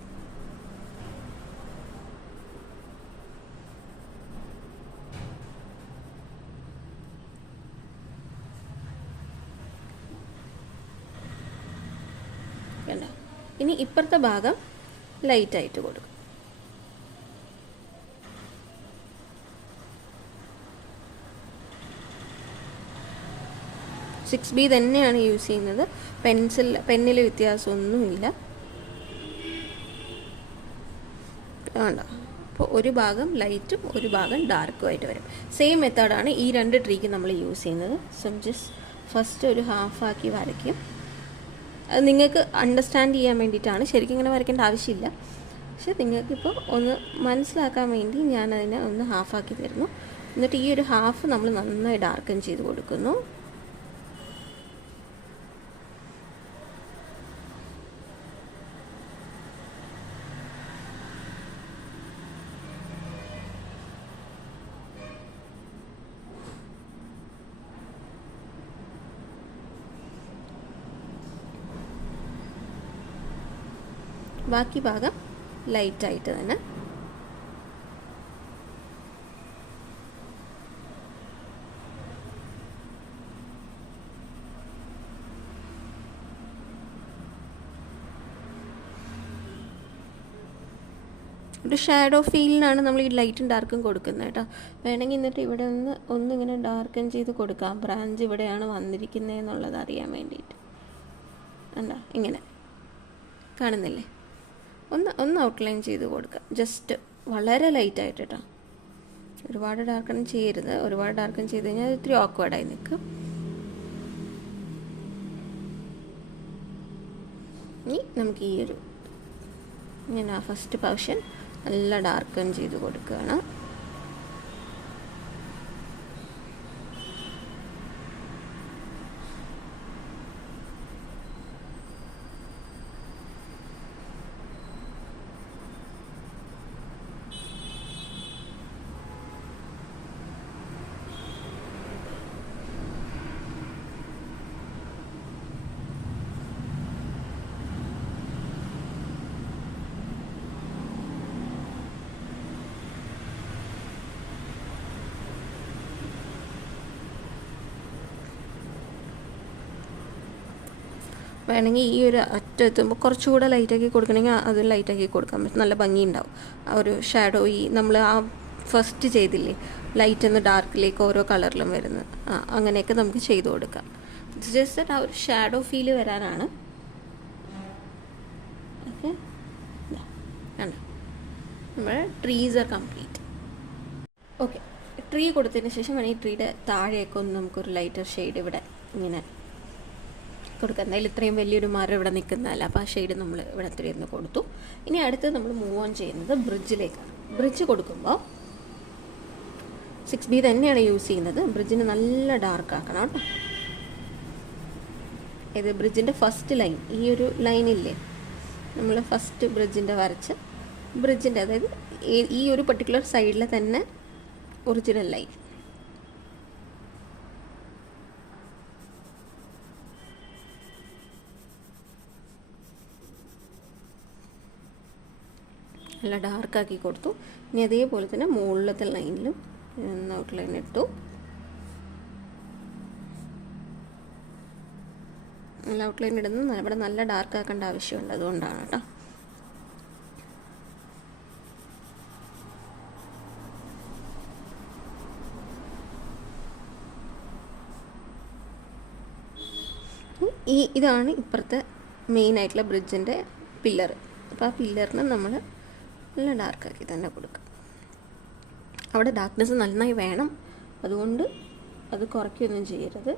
ഇനി ഇപ്പുറത്തെ ഭാഗം ലൈറ്റായിട്ട് കൊടുക്കും. സിക്സ് ബി തന്നെയാണ് യൂസ് ചെയ്യുന്നത്. പെന്നിൽ വ്യത്യാസമൊന്നുമില്ല. വേണ്ട, അപ്പോൾ ഒരു ഭാഗം ലൈറ്റും ഒരു ഭാഗം ഡാർക്കും ആയിട്ട് വരും. സെയിം മെത്തേഡാണ് ഈ രണ്ട് ട്രീക്ക് നമ്മൾ യൂസ് ചെയ്യുന്നത്. സോ ജസ്റ്റ് ഫസ്റ്റ് ഒരു ഹാഫാക്കി വരയ്ക്കും. അത് നിങ്ങൾക്ക് അണ്ടർസ്റ്റാൻഡ് ചെയ്യാൻ വേണ്ടിയിട്ടാണ്, ശരിക്കും ഇങ്ങനെ വരയ്ക്കേണ്ട ആവശ്യമില്ല. പക്ഷെ നിങ്ങൾക്കിപ്പോൾ ഒന്ന് മനസ്സിലാക്കാൻ വേണ്ടി ഞാനതിനെ ഒന്ന് ഹാഫാക്കി തരുന്നു. എന്നിട്ട് ഈ ഒരു ഹാഫ് നമ്മൾ നന്നായി ഡാർക്കൻ ചെയ്ത് കൊടുക്കുന്നു. ബാക്കി ഭാഗം ലൈറ്റായിട്ട് തന്നെ ഒരു ഷാഡോ ഫീലിനാണ് നമ്മൾ ഈ ലൈറ്റും ഡാർക്കും കൊടുക്കുന്നത് കേട്ടോ. വേണമെങ്കിൽ എന്നിട്ട് ഇവിടെ ഒന്നിങ്ങനെ ഡാർക്കൻ ചെയ്ത് കൊടുക്കാം. ബ്രാഞ്ച് ഇവിടെയാണ് വന്നിരിക്കുന്നത് എന്നുള്ളത് അറിയാൻ വേണ്ടിയിട്ട്. എന്താ ഇങ്ങനെ കാണുന്നില്ലേ? ഒന്ന് ഔട്ട്ലൈൻ ചെയ്ത് കൊടുക്കാം, ജസ്റ്റ് വളരെ ലൈറ്റായിട്ട് കേട്ടോ. ഒരുപാട് ഡാർക്കൺ ചെയ്യരുത്. ഒരുപാട് ഡാർക്കൺ ചെയ്ത് കഴിഞ്ഞാൽ ഇത്തിരി ഓക്വേർഡായി നിൽക്കും. ഇനി നമുക്ക് ഈ ഒരു ഞാൻ ആ ഫസ്റ്റ് പോർഷൻ നല്ല ഡാർക്കൺ ചെയ്ത് കൊടുക്കുകയാണ്. വേണമെങ്കിൽ ഈ ഒരു അറ്റെത്തുമ്പോൾ കുറച്ചുകൂടെ ലൈറ്റാക്കി കൊടുക്കണമെങ്കിൽ അത് ലൈറ്റാക്കി കൊടുക്കാൻ പറ്റും, നല്ല ഭംഗിയുണ്ടാവും. ആ ഒരു ഷാഡോ ഈ നമ്മൾ ആ ഫസ്റ്റ് ചെയ്തില്ലേ, ലൈറ്റ് എന്ന് ഡാർക്കിലേക്ക് ഓരോ കളറിലും വരുന്നത്, അങ്ങനെയൊക്കെ നമുക്ക് ചെയ്ത് കൊടുക്കാം. ജസ്റ്റ് ആ ഒരു ഷാഡോ ഫീല് വരാനാണ്. ഓക്കെ, നമ്മുടെ trees are complete. Okay, tree കൊടുത്തതിന് ശേഷം വേണമെങ്കിൽ ട്രീയുടെ താഴെയൊക്കെ ഒന്ന് നമുക്കൊരു ലൈറ്റർ ഷെയ്ഡ് ഇവിടെ ഇങ്ങനെ കൊടുക്കുക. എന്തായാലും ഇത്രയും വലിയൊരു മരം ഇവിടെ നിൽക്കുന്നതല്ല, അപ്പോൾ ആ ഷെയ്ഡ് നമ്മൾ ഇവിടെ ഇത്തിരി ഒന്ന് കൊടുത്തു. ഇനി അടുത്ത് നമ്മൾ മൂവ് ഓൺ ചെയ്യുന്നത് ബ്രിഡ്ജിലേക്കാണ്. ബ്രിഡ്ജ് കൊടുക്കുമ്പോൾ 6B തന്നെയാണ് യൂസ് ചെയ്യുന്നത്. ബ്രിഡ്ജിന് നല്ല ഡാർക്ക് ആക്കണം കേട്ടോ. ഇത് ബ്രിഡ്ജിൻ്റെ ഫസ്റ്റ് ലൈൻ, ഈ ഒരു ലൈനില്ലേ നമ്മൾ ഫസ്റ്റ് ബ്രിഡ്ജിൻ്റെ വരച്ച് ബ്രിഡ്ജിൻ്റെ, അതായത് ഈ ഒരു പർട്ടിക്കുലർ സൈഡിലെ തന്നെ ഒറിജിനൽ ലൈൻ. നല്ല ഡാർക്കാക്കി കൊടുത്തു. ഇനി അതേപോലെ തന്നെ മുകളിലത്തെ ലൈനിലും ഔട്ട്ലൈൻ ഇട്ടു. നല്ല ഔട്ട്ലൈൻ ഇടുന്നത് ഇവിടെ നല്ല ഡാർക്കാക്കേണ്ട ആവശ്യമുണ്ട്, അതുകൊണ്ടാണ് കേട്ടോ. ഇതാണ് ഇപ്പുറത്തെ മെയിനായിട്ടുള്ള ബ്രിഡ്ജിൻ്റെ പില്ലർ. അപ്പോൾ ആ പില്ലറിന് നമ്മൾ നല്ല ഡാർക്കാക്കി തന്നെ കൊടുക്കുക. അവിടെ ഡാർക്ക്നെസ് നന്നായി വേണം, അതുകൊണ്ട് അത് കുറയ്ക്കുകയൊന്നും ചെയ്യരുത്.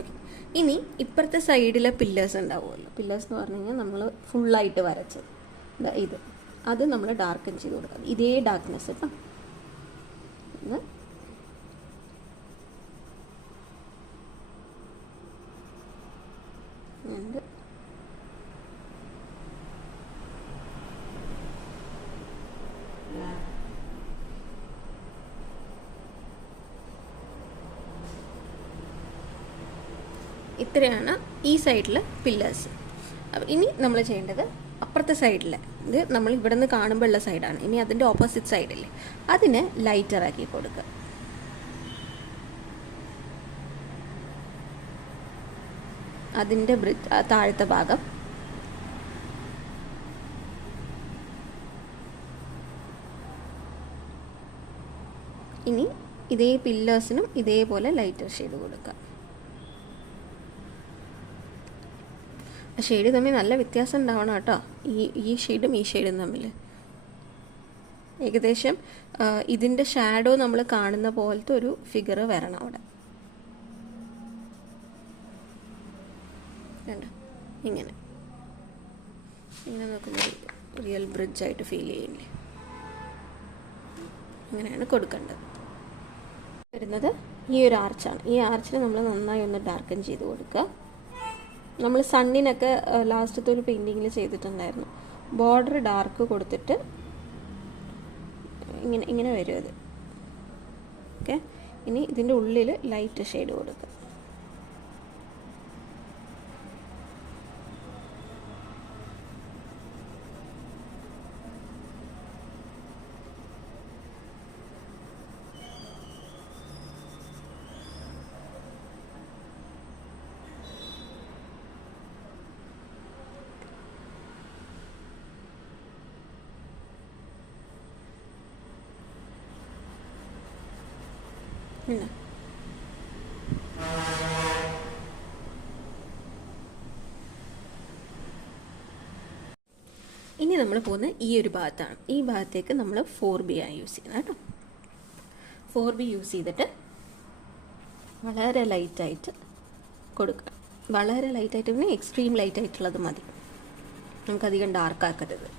ഓക്കെ, ഇനി ഇപ്പുറത്തെ സൈഡിലെ പില്ലേഴ്സ് ഉണ്ടാവുമല്ലോ. പില്ലേഴ്സ് എന്ന് പറഞ്ഞു കഴിഞ്ഞാൽ നമ്മൾ ഫുള്ളായിട്ട് വരച്ചത് ഇത്, അത് നമ്മൾ ഡാർക്കൻ ചെയ്ത് കൊടുക്കാം. ഇതേ ഡാർക്ക്നെസ് കേട്ടോ. ഇത്രയാണ് ഈ സൈഡിലെ പില്ലേഴ്സ്. അപ്പോൾ ഇനി നമ്മൾ ചെയ്യേണ്ടത് അപ്പുറത്തെ സൈഡിൽ, ഇത് നമ്മൾ ഇവിടെ നിന്ന് കാണുമ്പോൾ ഉള്ള സൈഡാണ്. ഇനി അതിൻ്റെ ഓപ്പോസിറ്റ് സൈഡില്ലേ, അതിനെ ലൈറ്ററാക്കി കൊടുക്കുക. അതിൻ്റെ താഴത്തെ ഭാഗം ഇനി ഇതേ പില്ലേഴ്സിനും ഇതേപോലെ ലൈറ്റർ ഷെയ്ഡ് കൊടുക്കുക. ഷെയ്ഡ് തമ്മിൽ നല്ല വ്യത്യാസം ഉണ്ടാവണം കേട്ടോ, ഈ ഷെയ്ഡും ഈ ഷെയ്ഡും തമ്മിൽ. ഏകദേശം ഇതിൻ്റെ ഷാഡോ നമ്മൾ കാണുന്ന പോലത്തെ ഒരു ഫിഗർ വരണം അവിടെ. കണ്ടോ, ഇങ്ങനെ നോക്കുമ്പോൾ റിയൽ ബ്രിഡ്ജായിട്ട് ഫീൽ ചെയ്യില്ലേ? അങ്ങനെയാണ് കൊടുക്കേണ്ടത്. വരുന്നത് ഈ ഒരു ആർച്ചാണ്. ഈ ആർച്ചിന് നമ്മൾ നന്നായി ഒന്ന് ഡാർക്കൻ ചെയ്ത് കൊടുക്കുക. നമ്മൾ സണ്ണിനൊക്കെ ലാസ്റ്റത്തെ ഒരു പെയിൻറ്റിങ്ങിൽ ചെയ്തിട്ടുണ്ടായിരുന്നു. ബോർഡർ ഡാർക്ക് കൊടുത്തിട്ട് ഇങ്ങനെ വരും അത്. ഓക്കെ, ഇനി ഇതിൻ്റെ ഉള്ളിൽ ലൈറ്റ് ഷെയ്ഡ് കൊടുക്കുക. ഇനി നമ്മൾ പോകുന്ന ഈ ഒരു ഭാഗത്താണ്. ഈ ഭാഗത്തേക്ക് നമ്മൾ 4B ആണ് യൂസ് ചെയ്യുന്നത് കേട്ടോ. 4B യൂസ് ചെയ്തിട്ട് വളരെ ലൈറ്റായിട്ട് കൊടുക്കുക. വളരെ ലൈറ്റായിട്ട് പിന്നെ എക്സ്ട്രീം ലൈറ്റായിട്ടുള്ളത് മതി, നമുക്കധികം ഡാർക്കാക്കരുത്.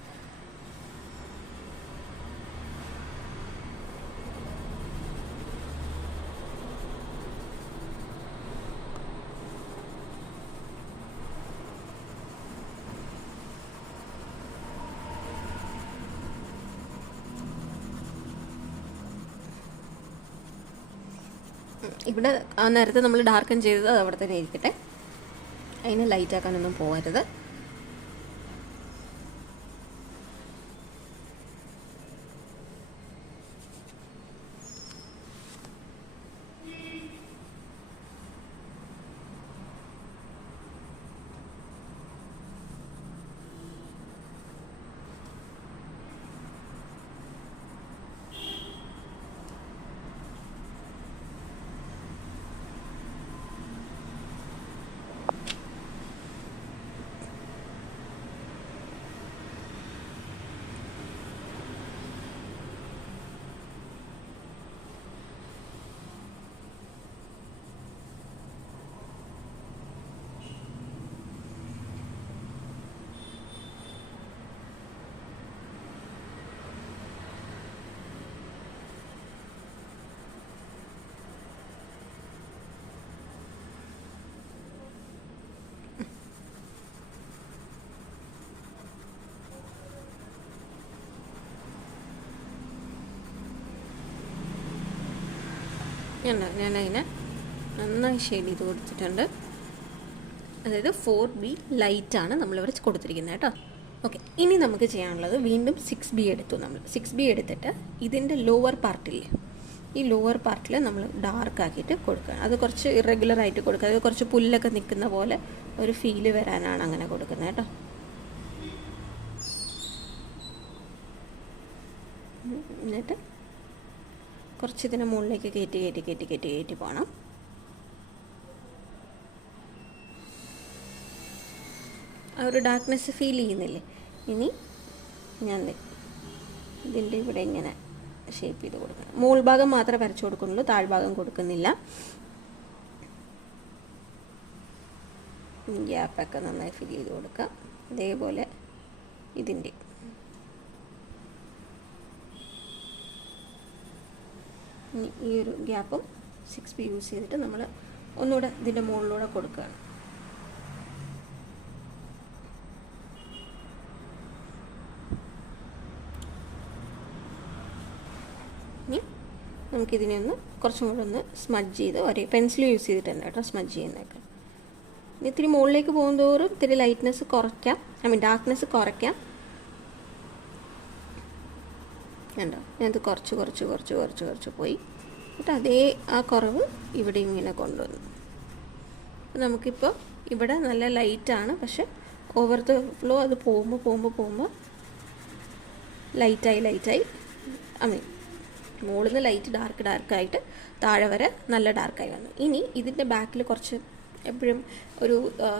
ഇവിടെ നേരത്തെ നമ്മൾ ഡാർക്കൻ ചെയ്തത് അത് അവിടെ തന്നെ ഇരിക്കട്ടെ, അതിന് ലൈറ്റാക്കാനൊന്നും പോകരുത്. ഞാനതിനെ നന്നായി ഷെയ്ഡ് ചെയ്ത് കൊടുത്തിട്ടുണ്ട്. അതായത് 4B ലൈറ്റാണ് നമ്മളിവിടെ കൊടുത്തിരിക്കുന്നത് കേട്ടോ. ഓക്കെ, ഇനി നമുക്ക് ചെയ്യാനുള്ളത് വീണ്ടും 6B എടുത്തു. നമ്മൾ 6B എടുത്തിട്ട് ഇതിൻ്റെ ലോവർ പാർട്ടില്ലേ, ഈ ലോവർ പാർട്ടിൽ നമ്മൾ ഡാർക്ക് ആക്കിയിട്ട് കൊടുക്കുക. അത് കുറച്ച് ഇറഗുലറായിട്ട് കൊടുക്കുക. അത് കുറച്ച് പുല്ലൊക്കെ നിൽക്കുന്ന പോലെ ഒരു ഫീല് വരാനാണ് അങ്ങനെ കൊടുക്കുന്നത് കേട്ടോ. എന്നിട്ട് കുറച്ച് ഇതിൻ്റെ മുകളിലേക്ക് കയറ്റി പോകണം. ആ ഒരു ഡാർക്ക്നെസ് ഫീൽ ചെയ്യുന്നില്ലേ? ഇനി ഞാൻ ഇതിൻ്റെ ഇവിടെ ഇങ്ങനെ ഷേപ്പ് ചെയ്ത് കൊടുക്കണം. മുകൾ ഭാഗം മാത്രമേ വരച്ചു കൊടുക്കുന്നുള്ളൂ, താഴ്ഭാഗം കൊടുക്കുന്നില്ല. ഗ്യാപ്പൊക്കെ നന്നായി ഫിൽ ചെയ്ത് കൊടുക്കുക. അതേപോലെ ഇതിൻ്റെ ഈ ഒരു ഗ്യാപ്പും 6B യൂസ് ചെയ്തിട്ട് നമ്മൾ ഒന്നുകൂടെ ഇതിൻ്റെ മുകളിലൂടെ കൊടുക്കുകയാണ്. ഇനി നമുക്കിതിനെ ഒന്ന് കുറച്ചും കൂടെ ഒന്ന് സ്മഡ്ജ് ചെയ്ത് ഒരേ പെൻസിൽ യൂസ് ചെയ്തിട്ടുണ്ട് കേട്ടോ സ്മഡ്ജ് ചെയ്യുന്നതൊക്കെ. ഇനി ഇത്തിരി മുകളിലേക്ക് പോകുന്തോറും ഇത്തിരി ലൈറ്റ്നെസ് കുറയ്ക്കാം, ഡാർക്ക്നെസ് കുറയ്ക്കാം. കണ്ടോ, ഞാനത് കുറച്ച് പോയി. എന്നിട്ട് അതേ ആ കുറവ് ഇവിടെ ഇങ്ങനെ കൊണ്ടുവന്നു. നമുക്കിപ്പോൾ ഇവിടെ നല്ല ലൈറ്റാണ്, പക്ഷെ ഓവർ ദ ഫ്ലോ അത് പോകുമ്പോൾ ലൈറ്റായി മുകളിൽ നിന്ന് ലൈറ്റ് ഡാർക്കായിട്ട് താഴെ വരെ നല്ല ഡാർക്കായി വന്നു. ഇനി ഇതിൻ്റെ ബാക്കിൽ കുറച്ച് എപ്പോഴും ഒരു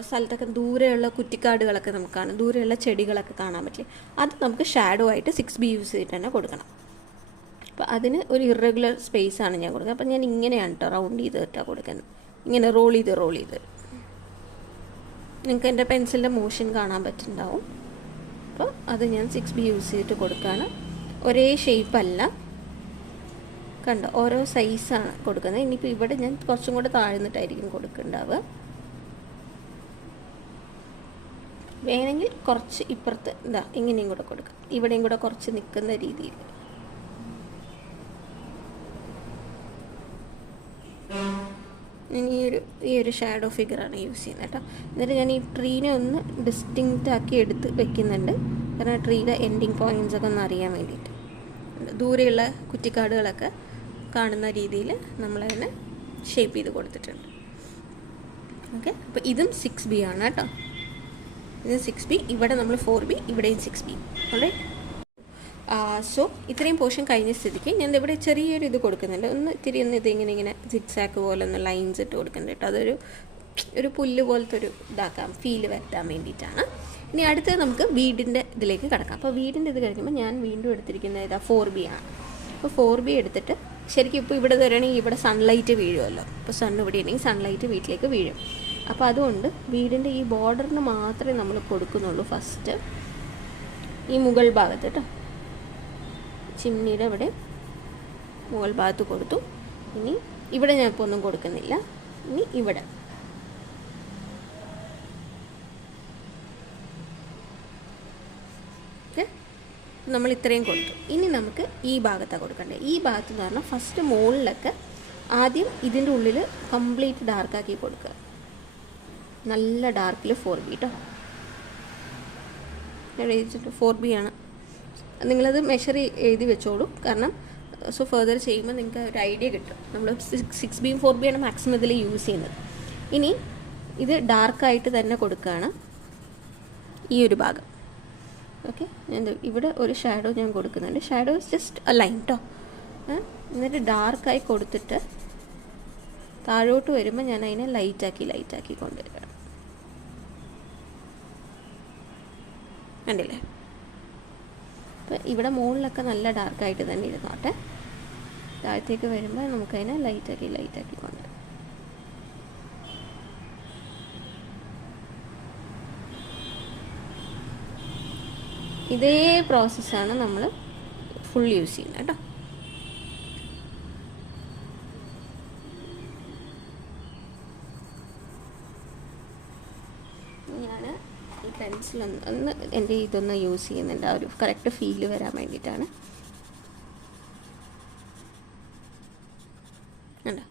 സ്ഥലത്തൊക്കെ ദൂരെയുള്ള കുറ്റിക്കാടുകളൊക്കെ നമുക്ക് കാണാം, ദൂരെയുള്ള ചെടികളൊക്കെ കാണാൻ പറ്റില്ല. അത് നമുക്ക് ഷാഡോ ആയിട്ട് 6B യൂസ് ചെയ്തിട്ട് തന്നെ കൊടുക്കണം. അപ്പോൾ അതിന് ഒരു ഇറഗുലർ സ്പേസാണ് ഞാൻ കൊടുക്കുന്നത്. അപ്പോൾ ഞാൻ ഇങ്ങനെയാണ് കേട്ടോ റൗണ്ട് ചെയ്തിട്ടാണ് കൊടുക്കുന്നത്. ഇങ്ങനെ റോൾ ചെയ്ത് നിങ്ങൾക്ക് എൻ്റെ പെൻസിലിൻ്റെ മോഷൻ കാണാൻ പറ്റുന്നുണ്ടാവും. അപ്പോൾ അത് ഞാൻ 6B യൂസ് ചെയ്തിട്ട് കൊടുക്കുകയാണ്. ഒരേ ഷേപ്പല്ല, കണ്ടോ, ഓരോ സൈസാണ് കൊടുക്കുന്നത്. ഇനിയിപ്പോൾ ഇവിടെ ഞാൻ കുറച്ചും കൂടെ താഴ്ന്നിട്ടായിരിക്കും കൊടുക്കുന്നുണ്ടാവുക. വേണമെങ്കിൽ കുറച്ച് ഇപ്പുറത്ത് ഇങ്ങനെയും കൂടെ കൊടുക്കാം, ഇവിടെയും കൂടെ കുറച്ച് നിൽക്കുന്ന രീതിയിൽ. ഈ ഒരു ഷാഡോ ഫിഗറാണ് യൂസ് ചെയ്യുന്നത് കേട്ടോ. എന്നിട്ട് ഞാൻ ഈ ട്രീനെ ഒന്ന് ഡിസ്റ്റിങ്ക്റ്റ് ആക്കി എടുത്ത് വെക്കുന്നുണ്ട്, കാരണം ട്രീയുടെ എൻഡിങ് പോയിൻറ്റ്സൊക്കെ ഒന്ന് അറിയാൻ വേണ്ടിയിട്ട്. ദൂരെയുള്ള കുറ്റിക്കാടുകളൊക്കെ കാണുന്ന രീതിയിൽ നമ്മളതിനെ ഷേപ്പ് ചെയ്ത് കൊടുത്തിട്ടുണ്ട്. ഓക്കെ, അപ്പോൾ ഇതും 6B ആണ് കേട്ടോ. ഇത് 6B, ഇവിടെ നമ്മൾ 4B, ഇവിടെയും 6B. ഓൾറൈറ്റ്. സോ ഇത്രയും പോർഷൻ കഴിഞ്ഞ സ്ഥിതിക്ക് ഞാൻ ഇവിടെ ചെറിയൊരു ഇത് കൊടുക്കുന്നുണ്ട്. ഇത്തിരി ഇങ്ങനെ സിക്സാക്ക് പോലെ ഒന്ന് ലൈൻസ് ഇട്ട് കൊടുക്കുന്നുണ്ട് കേട്ടോ. ഒരു പുല്ല് പോലത്തെ ഒരു ഇതാക്കാം, ഫീല് വരുത്താൻ വേണ്ടിയിട്ടാണ്. ഇനി അടുത്തത് നമുക്ക് വീടിൻ്റെ ഇതിലേക്ക് കിടക്കാം. അപ്പോൾ വീടിൻ്റെ ഇത് കഴിക്കുമ്പോൾ ഞാൻ വീണ്ടും എടുത്തിരിക്കുന്നത് 4B ആണ്. അപ്പോൾ 4B എടുത്തിട്ട് ശരിക്കും ഇപ്പോൾ ഇവിടെ വരികയാണെങ്കിൽ ഇവിടെ സൺലൈറ്റ് വീഴുമല്ലോ. അപ്പോൾ സൺ ഇവിടെ ഉണ്ടെങ്കിൽ സൺലൈറ്റ് വീട്ടിലേക്ക് വീഴും. അപ്പോൾ അതുകൊണ്ട് വീടിൻ്റെ ഈ ബോർഡറിന് മാത്രമേ നമ്മൾ കൊടുക്കുന്നുള്ളൂ. ഫസ്റ്റ് ഈ മുകൾ ഭാഗത്ത് കേട്ടോ, ചിമ്മിനിയുടെ ഇവിടെ മുകൾ ഭാഗത്ത് കൊടുത്തു. ഇനി ഇവിടെ ഞാൻ ഇപ്പോൾ ഒന്നും കൊടുക്കുന്നില്ല. ഇനി ഇവിടെ നമ്മൾ ഇത്രയും കൊടുത്തു. ഇനി നമുക്ക് ഈ ഭാഗത്താണ് കൊടുക്കേണ്ടത്. ഈ ഭാഗത്ത് എന്ന് പറഞ്ഞാൽ ഫസ്റ്റ് മുകളിലൊക്കെ ആദ്യം ഇതിൻ്റെ ഉള്ളിൽ കംപ്ലീറ്റ് ഡാർക്കാക്കി കൊടുക്കുക. നല്ല ഡാർക്കിൽ 4B കേട്ടോ. ഞാൻ എഴുതിച്ചിട്ട് 4B ആണ്. നിങ്ങളത് മെഷർ എഴുതി വെച്ചോളൂ, കാരണം സോ ഫെർദർ ചെയ്യുമ്പോൾ നിങ്ങൾക്ക് ഒരു ഐഡിയ കിട്ടും. നമ്മൾ 6Bയും 4B ആണ് മാക്സിമം ഇതിൽ യൂസ് ചെയ്യുന്നത്. ഇനി ഇത് ഡാർക്കായിട്ട് തന്നെ കൊടുക്കുകയാണ് ഈ ഒരു ഭാഗം. ഓക്കെ, ഇവിടെ ഒരു ഷാഡോ ഞാൻ കൊടുക്കുന്നുണ്ട്. ഷാഡോ ജസ്റ്റ് അ ലൈൻ കേട്ടോ. എന്നിട്ട് ഡാർക്കായി കൊടുത്തിട്ട് താഴോട്ട് വരുമ്പോൾ ഞാൻ അതിനെ ലൈറ്റാക്കി കൊണ്ടുവരികയാണ്. കണ്ടില്ലേ? അപ്പോൾ ഇവിടെ മുകളിലൊക്കെ നല്ല ഡാർക്കായിട്ട് തന്നെ ഇരുന്നോട്ടെ. താഴത്തേക്ക് വരുമ്പോൾ നമുക്കതിനെ ലൈറ്റാക്കി കൊണ്ടുവരാം. ഇതേ പ്രോസസ്സാണ് നമ്മൾ ഫുൾ യൂസ് ചെയ്യുന്നത് കേട്ടോ. ഞാൻ ഈ പെൻസിലൊന്ന് എൻ്റെ ഇതൊന്ന് യൂസ് ചെയ്യുന്നുണ്ട്, ആ ഒരു കറക്റ്റ് ഫീല് വരാൻ വേണ്ടിയിട്ടാണ്. കണ്ടോ,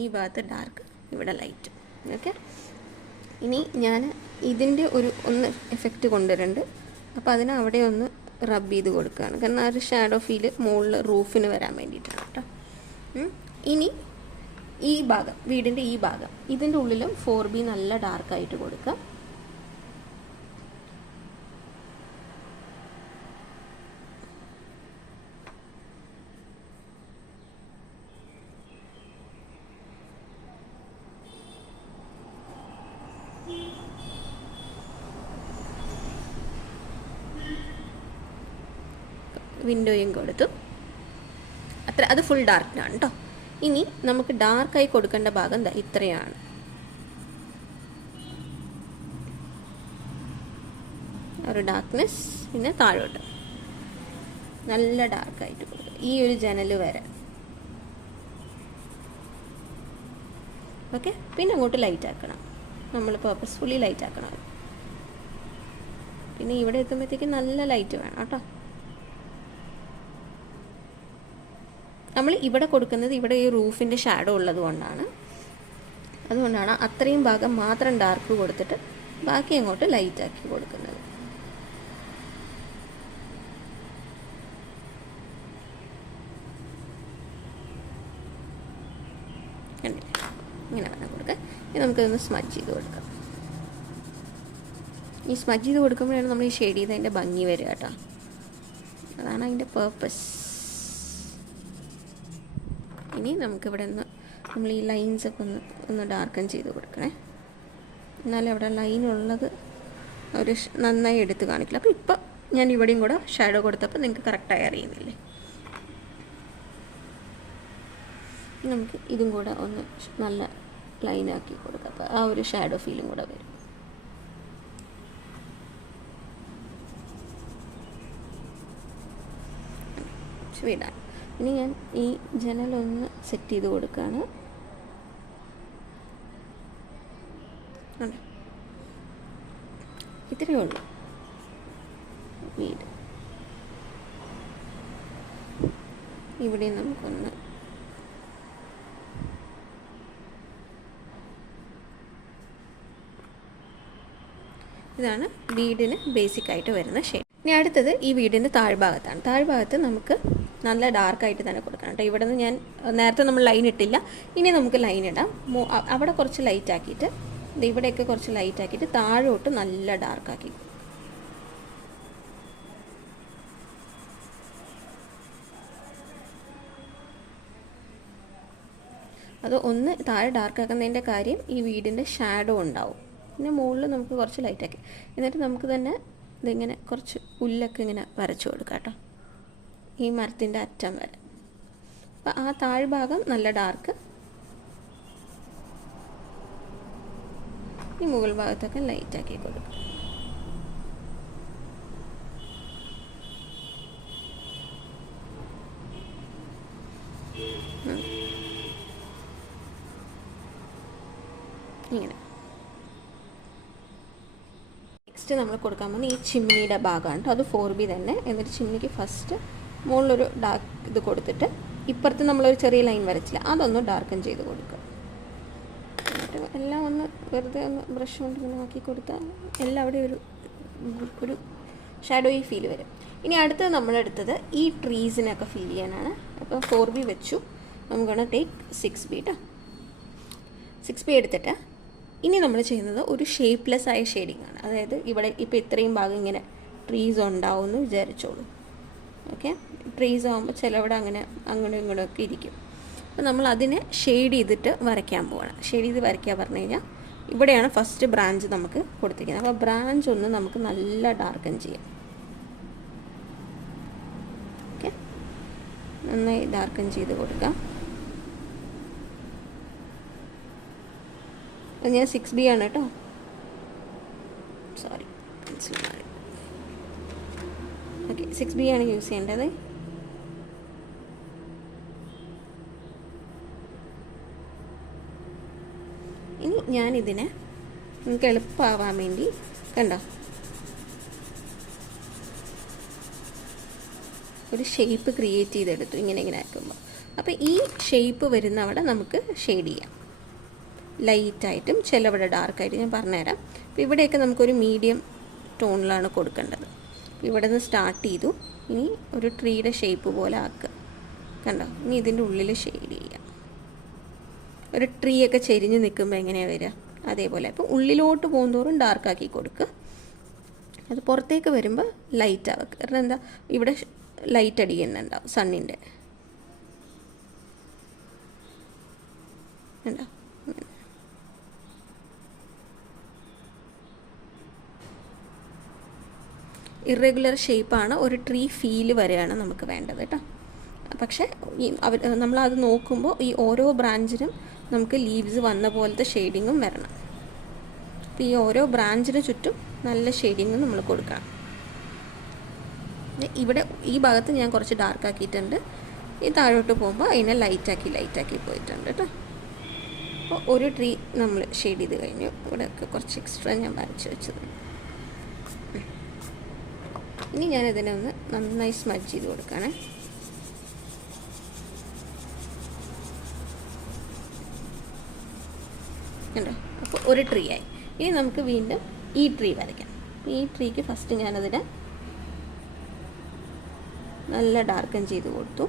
ഈ ഭാഗത്ത് ഡാർക്ക്, ഇവിടെ ലൈറ്റ്. ഓക്കെ, ഇനി ഞാൻ ഇതിൻ്റെ ഒന്ന് എഫക്റ്റ് കൊണ്ടുവരുന്നുണ്ട്. അപ്പോൾ അതിന് അവിടെ ഒന്ന് റബ്ബ് ചെയ്ത് കൊടുക്കുകയാണ്, കാരണം ആ ഒരു ഷാഡോ ഫീല് മുകളിൽ റൂഫിന് വരാൻ വേണ്ടിയിട്ടാണ് കേട്ടോ. ഇനി ഈ ഭാഗം, വീടിൻ്റെ ഈ ഭാഗം, ഇതിൻ്റെ ഉള്ളിലും 4B നല്ല ഡാർക്കായിട്ട് കൊടുക്കുക. വിൻഡോയും കൊടുത്തു. അത് ഫുൾ ഡാർക്കിനാണ് കേട്ടോ. ഇനി നമുക്ക് ഡാർക്കായി കൊടുക്കേണ്ട ഭാഗം ഇത്രയാണ്. ഒരു ഡാർക്ക്നെസ്, പിന്നെ താഴോട്ട് നല്ല ഡാർക്കായിട്ട് കൊടുക്കുക, ഈ ഒരു ജനൽ വരെ. ഓക്കെ, പിന്നെ അങ്ങോട്ട് ലൈറ്റ് ആക്കണം, നമ്മൾ പർപ്പസ്ഫുള്ളി ലൈറ്റ് ആക്കണം. പിന്നെ ഇവിടെ എത്തുമ്പോഴത്തേക്ക് നല്ല ലൈറ്റ് വേണം കേട്ടോ. നമ്മൾ ഇവിടെ കൊടുക്കുന്നത് ഇവിടെ ഈ റൂഫിൻ്റെ ഷാഡോ ഉള്ളത് കൊണ്ടാണ്. അതുകൊണ്ടാണ് അത്രയും ഭാഗം മാത്രം ഡാർക്ക് കൊടുത്തിട്ട് ബാക്കി അങ്ങോട്ട് ലൈറ്റാക്കി കൊടുക്കുന്നത്. കണ്ടില്ലേ, ഇങ്ങനെ വേണം കൊടുക്കുക. ഇനി നമുക്കിതൊന്ന് സ്മജ് ചെയ്ത് കൊടുക്കാം. ഈ സ്മജ് ചെയ്ത് കൊടുക്കുമ്പോഴാണ് നമ്മൾ ഈ ഷെയ്ഡ് ചെയ്തതിൻ്റെ ഭംഗി വരിക കേട്ടോ. അതാണ് അതിൻ്റെ പേർപ്പസ്. ഇനി നമുക്കിവിടെ നിന്ന് നമ്മൾ ഈ ലൈൻസൊക്കെ ഒന്ന് ഡാർക്കൻ ചെയ്ത് കൊടുക്കണേ. എന്നാലും അവിടെ ലൈനുള്ളത് ഒരു നന്നായി എടുത്ത് കാണിക്കില്ല. അപ്പോൾ ഇപ്പം ഞാൻ ഇവിടെയും കൂടെ ഷാഡോ കൊടുത്തപ്പോൾ നിങ്ങൾക്ക് കറക്റ്റായി അറിയുന്നില്ലേ. നമുക്ക് ഇതും കൂടെ ഒന്ന് നല്ല ലൈനാക്കി കൊടുക്കാം. അപ്പോൾ ആ ഒരു ഷാഡോ ഫീലും കൂടെ വരും. വീടാണ്. ഇനി ഞാൻ ഈ ജനലൊന്ന് സെറ്റ് ചെയ്ത് കൊടുക്കുകയാണ്. ഇത്രയേ ഉള്ളൂ വീട്. ഇവിടെ നമുക്കൊന്ന് ഇതാണ് വീടിന് ബേസിക്കായിട്ട് വരുന്ന ഷെയ്ഡ്. ഇനി അടുത്തത് ഈ വീടിൻ്റെ താഴ്ഭാഗത്താണ്. താഴ്ഭാഗത്ത് നമുക്ക് നല്ല ഡാർക്കായിട്ട് തന്നെ കൊടുക്കണം കേട്ടോ. ഇവിടെ നിന്ന് ഞാൻ നേരത്തെ നമ്മൾ ലൈൻ ഇട്ടില്ല, ഇനി നമുക്ക് ലൈൻ ഇടാം. അവിടെ കുറച്ച് ലൈറ്റ് ആക്കിയിട്ട് ഇവിടെയൊക്കെ കുറച്ച് ലൈറ്റ് ആക്കിയിട്ട് താഴോട്ട് നല്ല ഡാർക്കാക്കി. അത് ഒന്ന് താഴെ ഡാർക്കാക്കുന്നതിൻ്റെ കാര്യം ഈ വീടിൻ്റെ ഷാഡോ ഉണ്ടാവും. പിന്നെ മുകളിൽ നമുക്ക് കുറച്ച് ലൈറ്റാക്കി എന്നിട്ട് നമുക്ക് തന്നെ ഇതിങ്ങനെ കുറച്ച് പുല്ലൊക്കെ ഇങ്ങനെ വരച്ചു കൊടുക്കാം കേട്ടോ, ഈ മരത്തിൻ്റെ അറ്റം വരെ. അപ്പം ആ താഴ്ഭാഗം നല്ല ഡാർക്ക്, ഈ മുകൾ ഭാഗത്തൊക്കെ ലൈറ്റാക്കി കൊടുക്കും. ഇങ്ങനെ നെക്സ്റ്റ് നമ്മൾ കൊടുക്കാൻ പോകുന്ന ഈ ചിമ്മിനിയുടെ ഭാഗമാണ് കേട്ടോ. അത് 4B തന്നെ. എന്നിട്ട് ചിമ്മിനിക്ക് ഫസ്റ്റ് മുകളിലൊരു ഡാർക്ക് ഇത് കൊടുത്തിട്ട് ഇപ്പുറത്ത് നമ്മളൊരു ചെറിയ ലൈൻ വരച്ചില്ല, അതൊന്ന് ഡാർക്കൻ ചെയ്ത് കൊടുക്കുക. എന്നിട്ട് എല്ലാം ഒന്ന് വെറുതെ ഒന്ന് ബ്രഷ് കൊണ്ട് ഇങ്ങനെ ആക്കി കൊടുത്താൽ എല്ലാം അവിടെ ഒരു ഷാഡോയി ഫീൽ വരും. ഇനി അടുത്തത് നമ്മളെടുത്തത് ഈ ട്രീസിനൊക്കെ ഫീൽ ചെയ്യാനാണ്. അപ്പോൾ 4B വെച്ചു. നമുക്കാണ് ടേക്ക് 6B കേട്ടോ. 6B എടുത്തിട്ട് ഇനി നമ്മൾ ചെയ്യുന്നത് ഒരു ഷേപ്പ്ലെസ് ആയ ഷെയ്ഡിങ് ആണ്. അതായത് ഇവിടെ ഇപ്പോൾ ഇത്രയും ഭാഗം ഇങ്ങനെ ട്രീസ് ഉണ്ടാവും എന്ന് വിചാരിച്ചോളൂ. ഓക്കെ, ട്രീസ് ആകുമ്പോൾ ചിലവിടെ അങ്ങനെ അങ്ങോട്ടും ഇങ്ങോട്ടൊക്കെ ഇരിക്കും. അപ്പോൾ നമ്മൾ അതിനെ ഷെയ്ഡ് ചെയ്തിട്ട് വരയ്ക്കാൻ പോവാണ്. ഷെയ്ഡ് ചെയ്ത് വരയ്ക്കുക പറഞ്ഞു കഴിഞ്ഞാൽ ഇവിടെയാണ് ഫസ്റ്റ് ബ്രാഞ്ച് നമുക്ക് കൊടുത്തിരിക്കുന്നത്. അപ്പോൾ ബ്രാഞ്ച് ഒന്ന് നമുക്ക് നല്ല ഡാർക്കൻ ചെയ്യാം. ഓക്കെ, നന്നായി ഡാർക്കൻ ചെയ്ത് കൊടുക്കാം. ഞാൻ 6B ആണ് കേട്ടോ, സോറി പെൻസിൽ മാറി. ഓക്കെ, 6B ആണ് യൂസ് ചെയ്യേണ്ടത്. ഇനി ഞാനിതിനെ നിങ്ങൾക്ക് എളുപ്പമാവാൻ വേണ്ടി കണ്ടോ ഒരു ഷേപ്പ് ക്രിയേറ്റ് ചെയ്തെടുത്തു ഇങ്ങനെ ആക്കുമ്പോൾ. അപ്പോൾ ഈ ഷേപ്പ് വരുന്ന അവിടെ നമുക്ക് ഷെയ്ഡ് ചെയ്യാം, ലൈറ്റായിട്ടും ചിലവിടെ ഡാർക്കായിട്ട്. ഞാൻ പറഞ്ഞുതരാം. അപ്പോൾ ഇവിടെയൊക്കെ നമുക്കൊരു മീഡിയം ടോണിലാണ് കൊടുക്കേണ്ടത്. ഇവിടെ നിന്ന് സ്റ്റാർട്ട് ചെയ്തു. ഇനി ഒരു ട്രീയുടെ ഷേപ്പ് പോലെ ആക്കുക. കണ്ടോ, ഇനി ഇതിൻ്റെ ഉള്ളിൽ ഷെയ്ഡ് ചെയ്യാം. ഒരു ട്രീ ഒക്കെ ചെരിഞ്ഞ് നിൽക്കുമ്പോൾ എങ്ങനെയാണ് വരിക, അതേപോലെ. അപ്പോൾ ഉള്ളിലോട്ട് പോകുന്തോറും ഡാർക്കാക്കി കൊടുക്കുക. അത് പുറത്തേക്ക് വരുമ്പോൾ ലൈറ്റ് ആവുക. കാരണം എന്താ, ഇവിടെ ലൈറ്റ് അടിക്കുന്നുണ്ടാവും സണ്ണിൻ്റെ. ഉണ്ടോ, ഇറഗുലർ ഷേപ്പാണ്, ഒരു ട്രീ ഫീല് വരെയാണ് നമുക്ക് വേണ്ടത് കേട്ടോ. പക്ഷേ നമ്മളത് നോക്കുമ്പോൾ ഈ ഓരോ ബ്രാഞ്ചിനും നമുക്ക് ലീവ്സ് വന്ന പോലത്തെ ഷെയ്ഡിങ്ങും വരണം. അപ്പോൾ ഈ ഓരോ ബ്രാഞ്ചിന് ചുറ്റും നല്ല ഷെയ്ഡിങ്ങും നമ്മൾ കൊടുക്കണം. ഇവിടെ ഈ ഭാഗത്ത് ഞാൻ കുറച്ച് ഡാർക്കാക്കിയിട്ടുണ്ട്. ഈ താഴോട്ട് പോകുമ്പോൾ അതിനെ ലൈറ്റാക്കി പോയിട്ടുണ്ട് കേട്ടോ. അപ്പോൾ ഒരു ട്രീ നമ്മൾ ഷെയ്ഡ് ചെയ്ത് കഴിഞ്ഞു. ഇവിടെയൊക്കെ കുറച്ച് എക്സ്ട്രാ ഞാൻ വരച്ച് വെച്ചത്. ഇനി ഞാനിതിനെ ഒന്ന് നന്നായി സ്മഡ്ജ് ചെയ്ത് കൊടുക്കുകയാണേ. കണ്ടോ, അപ്പോൾ ഒരു ട്രീ ആയി. ഇനി നമുക്ക് വീണ്ടും ഈ ട്രീ വരയ്ക്കാം. ഈ ട്രീക്ക് ഫസ്റ്റ് ഞാനതിനെ നല്ല ഡാർക്കൻ ചെയ്ത് കൊടുത്തു.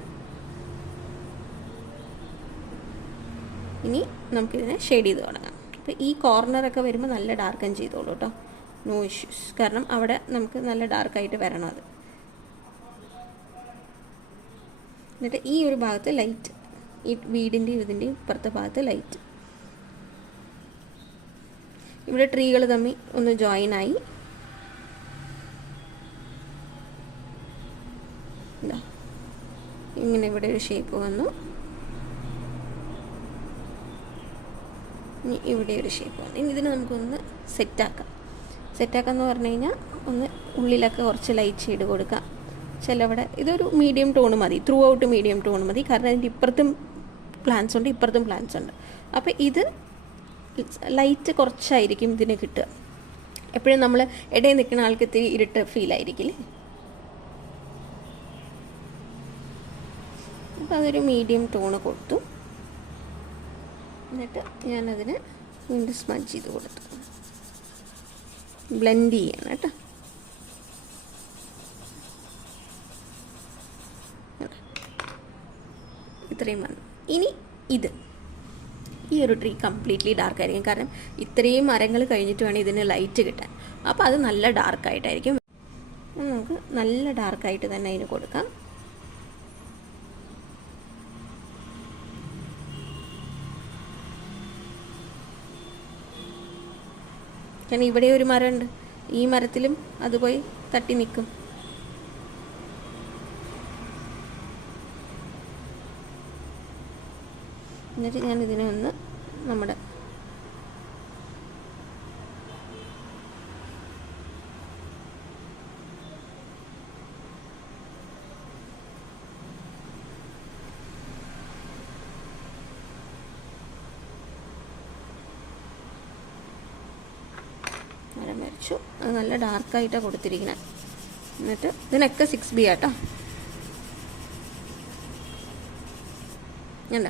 ഇനി നമുക്കിതിനെ ഷെയ്ഡ് ചെയ്ത് തുടങ്ങാം. അപ്പോൾ ഈ കോർണറൊക്കെ വരുമ്പോൾ നല്ല ഡാർക്കൻ ചെയ്തോളൂ കേട്ടോ, നോ ഇഷ്യൂസ്. കാരണം അവിടെ നമുക്ക് നല്ല ഡാർക്കായിട്ട് വരണം അത്. എന്നിട്ട് ഈ ഒരു ഭാഗത്ത് ലൈറ്റ്, ഈ വീടിൻ്റെയും ഇതിൻ്റെയും ഇപ്പുറത്തെ ഭാഗത്ത് ലൈറ്റ്. ഇവിടെ ട്രീകൾ തമ്മിൽ ഒന്ന് ജോയിനായി. എന്താ ഇങ്ങനെ ഇവിടെ ഒരു ഷേപ്പ് വന്നു. ഇനി ഇവിടെ ഒരു ഷേപ്പ് വന്നു. ഇനി ഇതിന് നമുക്കൊന്ന് സെറ്റാക്കാം എന്ന് പറഞ്ഞു കഴിഞ്ഞാൽ ഒന്ന് ഉള്ളിലൊക്കെ കുറച്ച് ലൈറ്റ് ഷെയ്ഡ് കൊടുക്കാം. ചിലവിടെ ഇതൊരു മീഡിയം ടോൺ മതി, ത്രൂ ഔട്ട് മീഡിയം ടോൺ മതി. കാരണം അതിൻ്റെ ഇപ്പുറത്തും പ്ലാന്റ്സ് ഉണ്ട്, ഇപ്പുറത്തും പ്ലാന്റ്സ് ഉണ്ട്. അപ്പോൾ ഇത് ലൈറ്റ് കുറച്ചായിരിക്കും ഇതിന് കിട്ടുക. എപ്പോഴും നമ്മൾ ഇടയിൽ നിൽക്കുന്ന ആൾക്ക് ഇത്തിരി ഇരുട്ട് ഫീലായിരിക്കില്ലേ. അപ്പോൾ അതൊരു മീഡിയം ടോണ് കൊടുത്തു. എന്നിട്ട് ഞാനതിന് വീണ്ടും സ്മഡ്ജ് ചെയ്ത് കൊടുത്തു. ബ്ലെൻഡ് ചെയ്യണം കേട്ടോ. ഇത്രയും വന്നു. ഇനി ഈ ഒരു ട്രീ കംപ്ലീറ്റ്ലി ഡാർക്ക് ആയിരിക്കും. കാരണം ഇത്രയും മരങ്ങൾ കഴിഞ്ഞിട്ട് വേണം ഇതിന് ലൈറ്റ് കിട്ടാൻ. അപ്പോൾ അത് നല്ല ഡാർക്കായിട്ടായിരിക്കും. നമുക്ക് നല്ല ഡാർക്കായിട്ട് തന്നെ അതിന് കൊടുക്കാം. കാരണം ഇവിടെ ഒരു മരമുണ്ട്, ഈ മരത്തിലും അത് പോയി തട്ടി നിൽക്കും. എന്നിട്ട് ഞാൻ ഇതിനെ ഒന്ന് നമ്മുടെ മരം വരച്ചു. അത് നല്ല ഡാർക്കായിട്ടാണ് കൊടുത്തിരിക്കുന്നത്. എന്നിട്ട് ഇതിനൊക്കെ 6B ആട്ടോ. അല്ല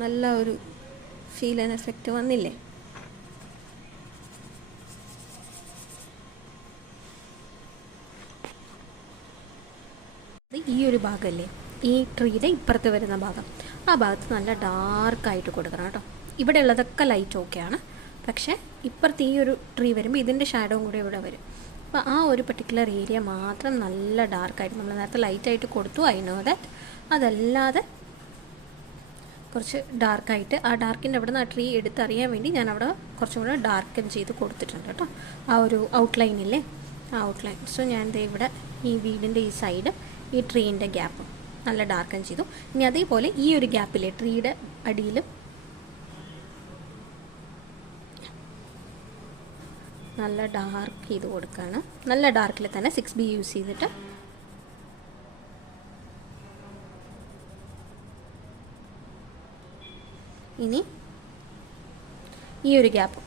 നല്ല ഒരു ഫീൽ ആൻഡ് എഫക്റ്റ് വന്നില്ലേ? ഈ ഒരു ഭാഗമല്ലേ ഈ ട്രീയുടെ ഇപ്പുറത്ത് വരുന്ന ഭാഗം, ആ ഭാഗത്ത് നല്ല ഡാർക്കായിട്ട് കൊടുക്കണം കേട്ടോ. ഇവിടെ ഉള്ളതൊക്കെ ലൈറ്റ് ഓക്കെയാണ്. പക്ഷേ ഇപ്പുറത്ത് ഈ ഒരു ട്രീ വരുമ്പോൾ ഇതിൻ്റെ ഷാഡോവും കൂടെ ഇവിടെ വരും. അപ്പോൾ ആ ഒരു പർട്ടിക്കുലർ ഏരിയ മാത്രം നല്ല ഡാർക്കായിട്ട് നമ്മൾ നേരത്തെ ലൈറ്റായിട്ട് കൊടുത്തു. I know that. അതല്ലാതെ കുറച്ച് ഡാർക്കായിട്ട് ആ ഡാർക്കിൻ്റെ അവിടെ നിന്ന് ആ ട്രീ എടുത്തറിയാൻ വേണ്ടി ഞാൻ അവിടെ കുറച്ചും കൂടെ ഡാർക്കൻ ചെയ്ത് കൊടുത്തിട്ടുണ്ട് കേട്ടോ. ആ ഒരു ഔട്ട്ലൈനില്ലേ, ആ ഔട്ട്ലൈൻ. സോ ഞാൻ ഇവിടെ ഈ വീടിൻ്റെ ഈ സൈഡ് ഈ ട്രീൻ്റെ ഗ്യാപ്പ് നല്ല ഡാർക്കൻ ചെയ്തു. ഇനി അതേപോലെ ഈ ഒരു ഗ്യാപ്പിലെ ട്രീയുടെ അടിയിലും നല്ല ഡാർക്ക് ചെയ്ത് കൊടുക്കുകയാണ്. നല്ല ഡാർക്കിൽ തന്നെ 6B യൂസ് ചെയ്തിട്ട് ഇനി ഈ ഒരു ഗ്യാപ്പ്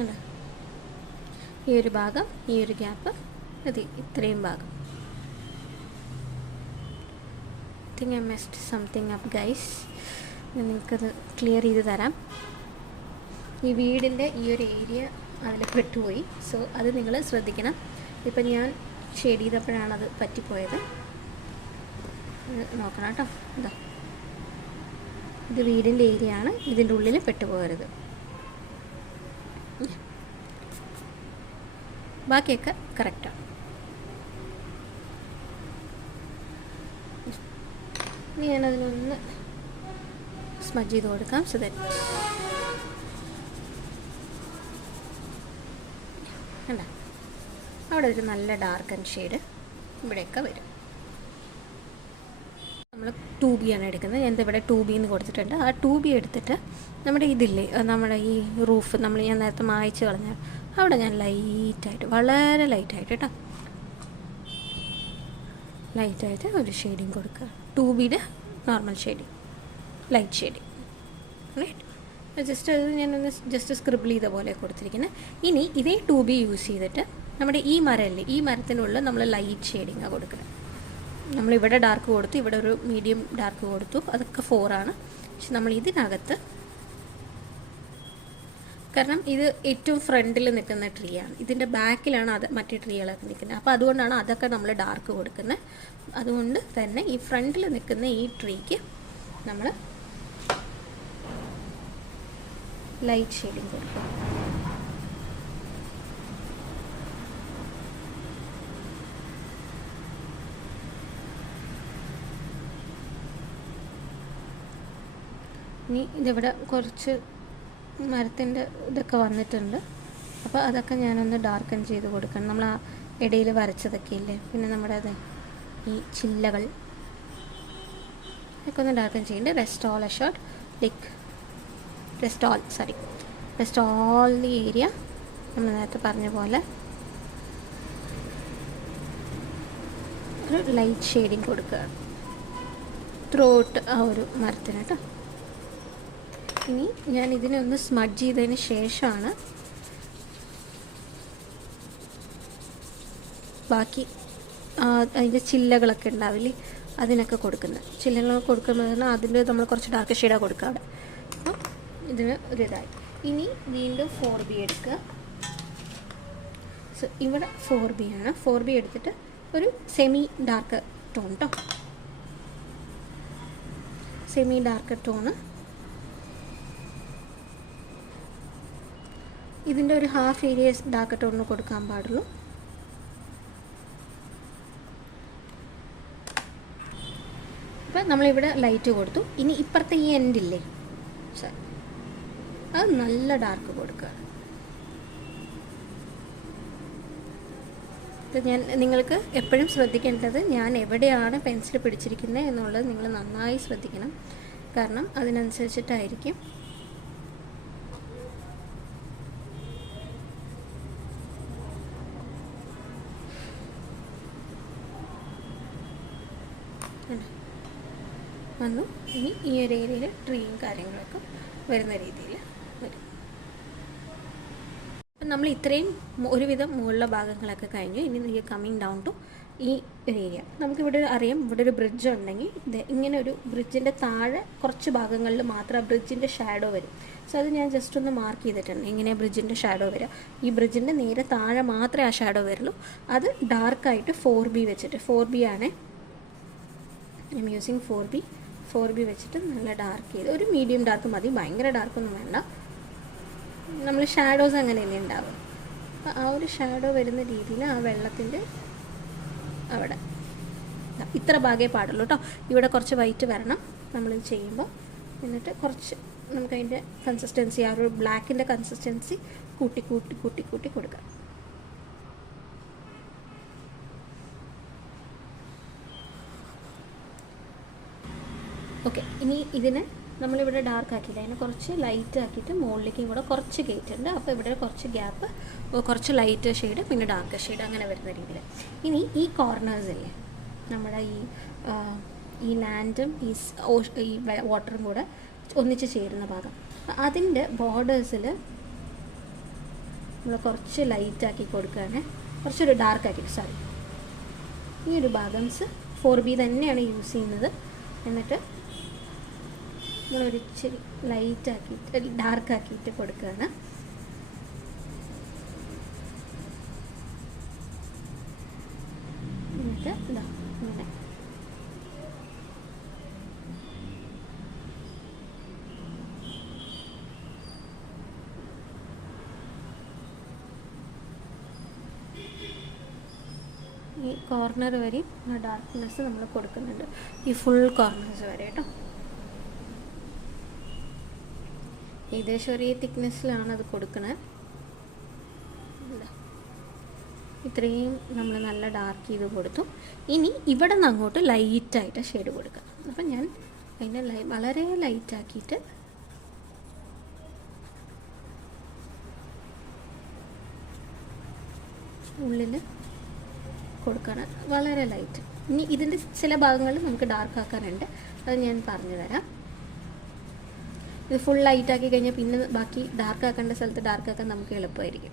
അല്ല, ഈ ഒരു ഭാഗം, ഈ ഒരു ഗ്യാപ്പ്, അത് ഇത്രയും ഭാഗം. I think I messed something up guys. നിങ്ങൾക്കത് ക്ലിയർ ചെയ്ത് തരാം. ഈ വീടിൻ്റെ ഈ ഒരു ഏരിയ അതിൽ പെട്ടുപോയി. സോ അത് നിങ്ങൾ ശ്രദ്ധിക്കണം. ഇപ്പം ഞാൻ ഷെയ്ഡ് ചെയ്തപ്പോഴാണ് അത് പറ്റിപ്പോയത്. നോക്കണം കേട്ടോ. എന്താ ഇത് വീടിൻ്റെ ഏരിയ ആണ്, ഇതിൻ്റെ ഉള്ളിൽ പെട്ടുപോകരുത്. ബാക്കിയൊക്കെ കറക്റ്റാണ്. ഇനി ഞാനതിനൊന്ന് സ്മഡ്ജ് ചെയ്ത് കൊടുക്കാം. സോ ദാറ്റ് അല്ല അവിടെ ഒരു നല്ല ഡാർക്കൻ ഷെയ്ഡ് ഇവിടെയൊക്കെ വരും. നമ്മൾ 2B ആണ് എടുക്കുന്നത്. ഞാൻ ഇവിടെ 2B എന്ന് കൊടുത്തിട്ടുണ്ട്. ആ 2B എടുത്തിട്ട് നമ്മുടെ ഇതില്ലേ, നമ്മുടെ ഈ റൂഫ് ഞാൻ നേരത്തെ മായ്ച്ച് കളഞ്ഞ അവിടെ ഞാൻ ലൈറ്റായിട്ട്, വളരെ ലൈറ്റായിട്ട് കേട്ടോ, ലൈറ്റായിട്ട് ഒരു ഷെയ്ഡിങ് കൊടുക്കുക. 2Bയുടെ normal shading, light shading, right. Just അത് ഞാനൊന്ന് ജസ്റ്റ് സ്ക്രിബിൾ ചെയ്ത പോലെ കൊടുത്തിരിക്കുന്നത്. ഇനി ഇതേ 2B യൂസ് ചെയ്തിട്ട് നമ്മുടെ ഈ മരമല്ലേ, ഈ മരത്തിനുള്ളിൽ നമ്മൾ ലൈറ്റ് ഷെയ്ഡിങ്ങാണ് കൊടുക്കുന്നത്. നമ്മളിവിടെ ഡാർക്ക് കൊടുത്തു, ഇവിടെ ഒരു മീഡിയം ഡാർക്ക് കൊടുത്തു, അതൊക്കെ 4 ആണ്. പക്ഷെ നമ്മൾ ഇതിനകത്ത്, കാരണം ഇത് ഏറ്റവും ഫ്രണ്ടിൽ നിൽക്കുന്ന ട്രീ ആണ്, ഇതിൻ്റെ ബാക്കിലാണ് അത് മറ്റേ ട്രീകളൊക്കെ നിൽക്കുന്നത്. അപ്പോൾ അതുകൊണ്ടാണ് അതൊക്കെ നമ്മൾ ഡാർക്ക് കൊടുക്കുന്നത്. അതുകൊണ്ട് തന്നെ ഈ ഫ്രണ്ടിൽ നിൽക്കുന്ന ഈ ട്രീക്ക് നമ്മൾ ലൈറ്റ് ഷെയ്ഡിങ് കൊടുക്കുക. ഇനി ഇതിവിടെ കുറച്ച് മരത്തിൻ്റെ ഇതൊക്കെ വന്നിട്ടുണ്ട്. അപ്പോൾ അതൊക്കെ ഞാനൊന്ന് ഡാർക്കൻ ചെയ്ത് കൊടുക്കണം. നമ്മൾ ആ ഇടയിൽ വരച്ചതൊക്കെ ഇല്ലേ, പിന്നെ നമ്മുടെ അത് ഈ ചില്ലകൾ ഒക്കെ ഒന്ന് ഡാർക്കൻ ചെയ്യുന്നുണ്ട്. റെസ്റ്റ് ഓൾ ദി ഏരിയ നമ്മൾ നേരത്തെ പറഞ്ഞ പോലെ ഒരു ലൈറ്റ് ഷെയ്ഡിങ് കൊടുക്കുക ത്രൂഔട്ട് ആ ഒരു മരത്തിന് കേട്ടോ. ഇനി ഞാൻ ഇതിനെ ഒന്ന് സ്മഡ്ജ് ചെയ്തതിന് ശേഷമാണ് ബാക്കി അതിൻ്റെ ചില്ലകളൊക്കെ ഉണ്ടാവില്ലേ അതിനൊക്കെ കൊടുക്കുന്നത്. ചില്ലകളൊക്കെ കൊടുക്കുമ്പോൾ അതിൻ്റെ നമ്മൾ കുറച്ച് ഡാർക്ക് ഷെയ്ഡാണ് കൊടുക്കുക അവിടെ. അപ്പം ഇതിന് ഒരു ഇതായി. ഇനി വീണ്ടും 4B എടുക്കുക. സോ ഇവിടെ 4B ആണ്. 4B എടുത്തിട്ട് ഒരു സെമി ഡാർക്ക് ടോൺ കേട്ടോ, സെമി ഡാർക്ക് ടോണ്. ഇതിൻ്റെ ഒരു ഹാഫ് ഏരിയ ഡാർക്ക് ടോണിന് കൊടുക്കാൻ പാടുള്ളൂ. അപ്പം നമ്മളിവിടെ ലൈറ്റ് കൊടുത്തു. ഇനി ഇപ്പുറത്തെ ഈ എൻഡില്ലേ സാർ, അത് നല്ല ഡാർക്ക് കൊടുക്കുക. ഞാൻ നിങ്ങൾക്ക് എപ്പോഴും ശ്രദ്ധിക്കേണ്ടത് ഞാൻ എവിടെയാണ് പെൻസിൽ പിടിച്ചിരിക്കുന്നത് എന്നുള്ളത് നിങ്ങൾ നന്നായി ശ്രദ്ധിക്കണം. കാരണം അതിനനുസരിച്ചിട്ടായിരിക്കും വന്നു. ഇനി ഈ ഒരു ഏരിയയിൽ ട്രീയും കാര്യങ്ങളൊക്കെ വരുന്ന രീതിയിൽ വരും. അപ്പം നമ്മൾ ഇത്രയും ഒരുവിധം മുകളിലെ ഭാഗങ്ങളൊക്കെ കഴിഞ്ഞു. ഇനി കമ്മിങ് ഡൗൺ ടു ഈ ഒരു ഏരിയ. നമുക്കിവിടെ അറിയാം, ഇവിടെ ഒരു ബ്രിഡ്ജ് ഉണ്ടെങ്കിൽ ഇങ്ങനെ ഒരു ബ്രിഡ്ജിൻ്റെ താഴെ കുറച്ച് ഭാഗങ്ങളിൽ മാത്രം ആ ബ്രിഡ്ജിൻ്റെ ഷാഡോ വരും. സോ അത് ഞാൻ ജസ്റ്റ് ഒന്ന് മാർക്ക് ചെയ്തിട്ടുണ്ട്. ഇങ്ങനെ ബ്രിഡ്ജിൻ്റെ ഷാഡോ വരിക, ഈ ബ്രിഡ്ജിൻ്റെ നേരെ താഴെ മാത്രമേ ആ ഷാഡോ വരുള്ളൂ. അത് ഡാർക്കായിട്ട് 4B വെച്ചിട്ട്, 4B ആണ് ഐ എം യൂസിങ് 4B വെച്ചിട്ട് നല്ല ഡാർക്ക് ചെയ്ത്, ഒരു മീഡിയം ഡാർക്ക് മതി, ഭയങ്കര ഡാർക്കൊന്നും വേണ്ട. നമ്മൾ ഷാഡോസ് അങ്ങനെയല്ലേ ഉണ്ടാവും. അപ്പോൾ ആ ഒരു ഷാഡോ വരുന്ന രീതിയിൽ ആ വെള്ളത്തിൻ്റെ അവിടെ ഇത്ര ഭാഗേ പാടുള്ളൂ കേട്ടോ. ഇവിടെ കുറച്ച് വൈറ്റ് വരണം നമ്മളിത് ചെയ്യുമ്പോൾ. എന്നിട്ട് കുറച്ച് നമുക്കതിൻ്റെ കൺസിസ്റ്റൻസി, ആ ഒരു ബ്ലാക്കിൻ്റെ കൺസിസ്റ്റൻസി കൂട്ടി കൂട്ടി കൂട്ടി കൂട്ടി കൊടുക്കാം. ഓക്കെ, ഇനി ഇതിനെ നമ്മളിവിടെ ഡാർക്ക് ആക്കിയില്ല, അതിനെ കുറച്ച് ലൈറ്റ് ആക്കിയിട്ട് മുകളിലേക്കും കൂടെ കുറച്ച് ഗേറ്റ് ഉണ്ട്. അപ്പോൾ ഇവിടെ കുറച്ച് ഗ്യാപ്പ്, കുറച്ച് ലൈറ്റ് ഷെയ്ഡ് പിന്നെ ഡാർക്ക് ഷെയ്ഡ് അങ്ങനെ വരുന്ന രീതിയിൽ. ഇനി ഈ കോർണേഴ്സ് ഇല്ലേ, നമ്മുടെ ഈ ലാൻഡും ഈ വാട്ടറും കൂടെ ഒന്നിച്ച് ചേരുന്ന ഭാഗം, അതിൻ്റെ ബോർഡേഴ്സിൽ നമ്മൾ കുറച്ച് ലൈറ്റാക്കി കൊടുക്കുകയാണ്, കുറച്ചൊരു ഡാർക്കാക്കിയിട്ട്. ഈ ഒരു ഭാഗംസ് 4B തന്നെയാണ് യൂസ് ചെയ്യുന്നത്. എന്നിട്ട് നമ്മളൊരു ഇച്ചിരി ലൈറ്റാക്കിയിട്ട് ഡാർക്കാക്കിയിട്ട് കൊടുക്കുകയാണ്. എന്നിട്ട് ഇതാ ഇങ്ങനെ ഈ കോർണർ വരെയും ഡാർക്ക്നെസ് നമ്മൾ കൊടുക്കുന്നുണ്ട്, ഈ ഫുൾ കോർണേഴ്സ് വരെ കേട്ടോ. ഏകദേശം ഒരേ തിക്നെസ്സിലാണ് അത് കൊടുക്കുന്നത്. ഇത്രയും നമ്മൾ നല്ല ഡാർക്ക് ചെയ്ത് കൊടുത്തു. ഇനി ഇവിടെ നിന്ന് അങ്ങോട്ട് ലൈറ്റായിട്ട് ഷെയ്ഡ് കൊടുക്കുക. അപ്പം ഞാൻ അതിനെ വളരെ ലൈറ്റാക്കിയിട്ട് ഉള്ളിൽ കൊടുക്കണം, വളരെ ലൈറ്റ്. ഇനി ഇതിൻ്റെ ചില ഭാഗങ്ങളിൽ നമുക്ക് ഡാർക്ക് ആക്കാനുണ്ട്, അത് ഞാൻ പറഞ്ഞു തരാം. ഇത് ഫുൾ ലൈറ്റാക്കി കഴിഞ്ഞാൽ പിന്നെ ബാക്കി ഡാർക്ക് ആക്കേണ്ട സ്ഥലത്ത് ഡാർക്ക് ആക്കാൻ നമുക്ക് എളുപ്പമായിരിക്കും.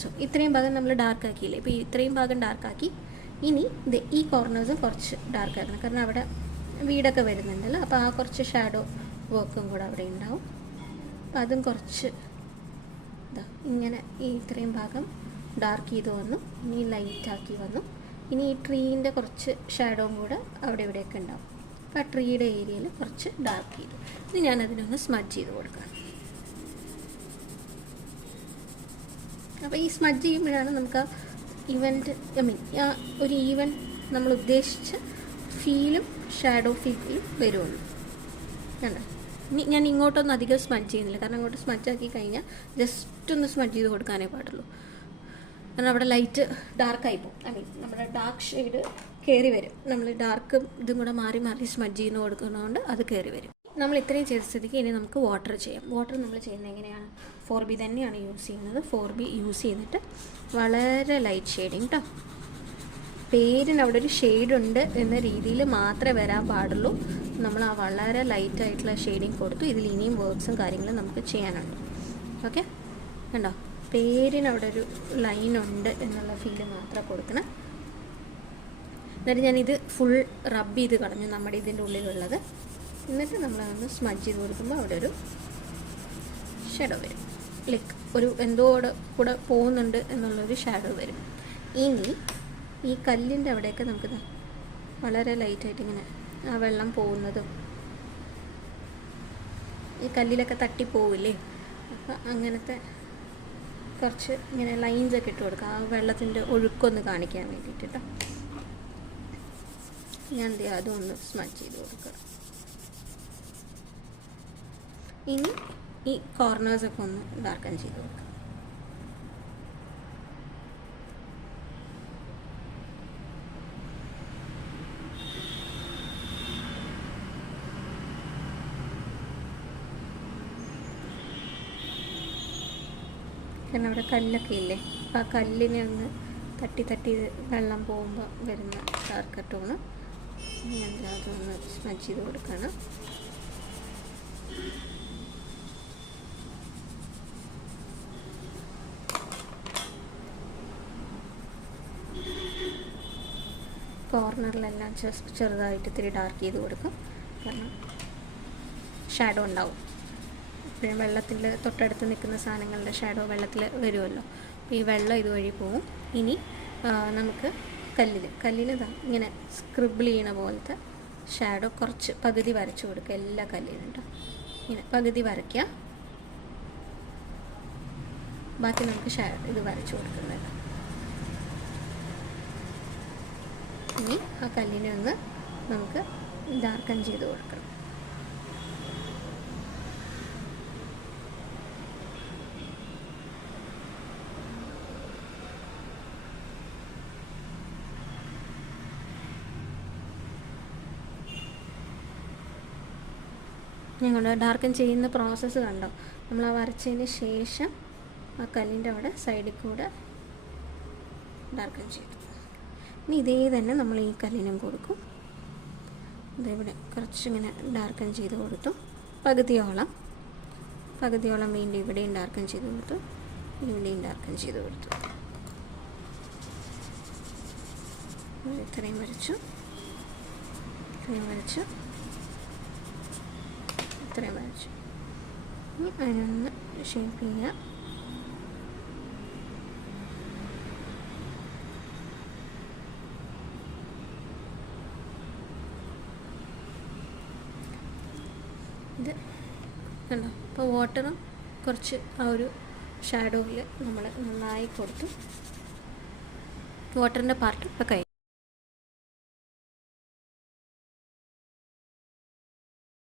സോ ഇത്രയും ഭാഗം നമ്മൾ ഡാർക്ക് ആക്കിയില്ലേ, ഇപ്പോൾ ഇത്രയും ഭാഗം ഡാർക്കാക്കി. ഇനി ഇത് ഈ കോർണേഴ്സും കുറച്ച് ഡാർക്ക് ആക്കണം, കാരണം അവിടെ വീടൊക്കെ വരുന്നുണ്ടല്ലോ. അപ്പോൾ ആ കുറച്ച് ഷാഡോ വർക്കും കൂടെ അവിടെ ഉണ്ടാവും. അപ്പോൾ അതും കുറച്ച് ഇങ്ങനെ ഈ ഇത്രയും ഭാഗം ഡാർക്ക് ചെയ്ത് വന്നു. ഇനി ലൈറ്റാക്കി വന്നു. ഇനി ഈ ട്രീൻ്റെ കുറച്ച് ഷാഡോവും കൂടെ അവിടെ ഇവിടെയൊക്കെ ഉണ്ടാവും. ആ ട്രീയുടെ ഏരിയയിൽ കുറച്ച് ഡാർക്ക് ചെയ്തു. ഇനി ഞാനതിനൊന്ന് സ്മഡ്ജ് ചെയ്ത് കൊടുക്കാം. അപ്പോൾ ഈ സ്മഡ്ജ് ചെയ്യുമ്പോഴാണ് നമുക്ക് ആ ഒരു ഈവൻ നമ്മൾ ഉദ്ദേശിച്ച ഫീലും ഷാഡോ ഫീലും വരുള്ളൂ. കണ്ടോ? ഇനി ഞാൻ ഇങ്ങോട്ടൊന്നും അധികം സ്മഡ്ജ് ചെയ്യുന്നില്ല, കാരണം അങ്ങോട്ട് സ്മഡ്ജ് ആക്കി കഴിഞ്ഞാൽ ജസ്റ്റ് ഒന്ന് സ്മഡ്ജ് ചെയ്ത് കൊടുക്കാനേ പാടുള്ളൂ. കാരണം അവിടെ ലൈറ്റ് ഡാർക്കായി പോകും. നമ്മുടെ ഡാർക്ക് ഷെയ്ഡ് കയറി വരും. നമ്മൾ ഡാർക്കും ഇതും കൂടെ മാറി മാറി സ്മഡ്ജ് ചെയ്യുന്ന കൊടുക്കുന്നതുകൊണ്ട് അത് കയറി വരും. നമ്മൾ ഇത്രയും ചെയ്ത സ്ഥിതിക്ക് ഇനി നമുക്ക് വാട്ടർ ചെയ്യാം. വാട്ടർ നമ്മൾ ചെയ്യുന്നത് എങ്ങനെയാണ്? 4B തന്നെയാണ് യൂസ് ചെയ്യുന്നത്. 4B യൂസ് ചെയ്തിട്ട് വളരെ ലൈറ്റ് ഷെയ്ഡിങ് കേട്ടോ. പേരിന് അവിടെ ഒരു ഷെയ്ഡുണ്ട് എന്ന രീതിയിൽ മാത്രമേ വരാൻ പാടുള്ളൂ. നമ്മൾ ആ വളരെ ലൈറ്റായിട്ടുള്ള ഷെയ്ഡിങ് കൊടുത്തു. ഇതിൽ ഇനിയും വർക്ക്സും കാര്യങ്ങളും നമുക്ക് ചെയ്യാനുണ്ട്. ഓക്കെ, കണ്ടോ? പേരിന് അവിടെ ഒരു ലൈനുണ്ട് എന്നുള്ള ഫീല് മാത്രം കൊടുക്കണം. എന്നിട്ട് ഞാനിത് ഫുൾ റബ്ബ് ചെയ്ത് കളഞ്ഞു നമ്മുടെ ഇതിൻ്റെ ഉള്ളിലുള്ളത്. എന്നിട്ട് നമ്മളതൊന്ന് സ്മഡ്ജ് ചെയ്ത് കൊടുക്കുമ്പോൾ അവിടെ ഒരു ഷാഡോ വരും. ലൈക്ക് ഒരു എന്തോ കൂടെ പോകുന്നുണ്ട് എന്നുള്ളൊരു ഷാഡോ വരും. ഇനി ഈ കല്ലിൻ്റെ അവിടെയൊക്കെ നമുക്ക് വളരെ ലൈറ്റായിട്ട് ഇങ്ങനെ ആ വെള്ളം പോകുന്നതും ഈ കല്ലിലൊക്കെ തട്ടിപ്പോവില്ലേ, അപ്പം അങ്ങനത്തെ കുറച്ച് ഇങ്ങനെ ലൈൻസൊക്കെ ഇട്ട് കൊടുക്കുക, ആ വെള്ളത്തിൻ്റെ ഒഴുക്കൊന്ന് കാണിക്കാൻ വേണ്ടിയിട്ട് കേട്ടോ. ഞാൻ എന്ത് ചെയ്യുക, അതൊന്ന് സ്മഡ്ജ് ചെയ്ത് കൊടുക്കുക. ഇനി ഈ കോർണേഴ്സൊക്കെ ഒന്ന് ഡാർക്കൻ ചെയ്ത് കൊടുക്കുക. കാരണം അവിടെ കല്ലൊക്കെ ഇല്ലേ, അപ്പോൾ ആ കല്ലിനെ ഒന്ന് തട്ടി തട്ടി വെള്ളം പോകുമ്പോൾ വരുന്ന ഡാർക്ക് ടോണ് ഞാൻ അതൊന്ന് സ്മഡ്ജ് ചെയ്ത് കൊടുക്കണം. കോർണറിലെല്ലാം ചെറുതായിട്ട് ഇത്തിരി ഡാർക്ക് ചെയ്ത് കൊടുക്കും, കാരണം ഷാഡോ ഉണ്ടാവും. എപ്പോഴും വെള്ളത്തിൽ തൊട്ടടുത്ത് നിൽക്കുന്ന സാധനങ്ങളുടെ ഷാഡോ വെള്ളത്തിൽ വരുമല്ലോ, അപ്പോൾ ഈ വെള്ളം ഇതുവഴി പോവും. ഇനി നമുക്ക് കല്ലിൽ ഇങ്ങനെ സ്ക്രിബിൾ ചെയ്യണ പോലത്തെ ഷാഡോ കുറച്ച് പകുതി വരച്ച് കൊടുക്കുക. എല്ലാ കല്ലിലും കേട്ടോ, ഇങ്ങനെ പകുതി വരയ്ക്കുക. ബാക്കി നമുക്ക് ഇത് വരച്ച് കൊടുക്കുന്നത്. ഇനി ആ കല്ലിനെ ഒന്ന് നമുക്ക് ഡാർക്കൻ ചെയ്ത് കൊടുക്കണം. ഞങ്ങൾ ഡാർക്കൻ ചെയ്യുന്ന പ്രോസസ്സ് കണ്ടോ? നമ്മൾ ആ വരച്ചതിന് ശേഷം ആ കല്ലിൻ്റെ അവിടെ സൈഡിൽ കൂടെ ഡാർക്കൻ ചെയ്തു. ഇനി ഇതേ തന്നെ നമ്മൾ ഈ കല്ലിനും കൊടുക്കും. ഇതെവിടെ കുറച്ചിങ്ങനെ ഡാർക്കൻ ചെയ്ത് കൊടുത്തു, പകുതിയോളം വീണ്ടും ഇവിടെയും ഡാർക്കൻ ചെയ്ത് കൊടുത്തു, ഇവിടെയും ഡാർക്കൻ ചെയ്ത് കൊടുത്തു. ഇത്രയും വരച്ചു, ഇത്രയും വരച്ചു. ഇനി അതിനൊന്ന് ഷേപ്പ് ചെയ്യുക. ഇത് കണ്ടോ? അപ്പോൾ വാട്ടറും കുറച്ച് ആ ഒരു ഷാഡോയിൽ നമ്മൾ നന്നായി കൊടുത്തു. വാട്ടറിൻ്റെ പാർട്ട് ഇപ്പോൾ കഴിഞ്ഞു.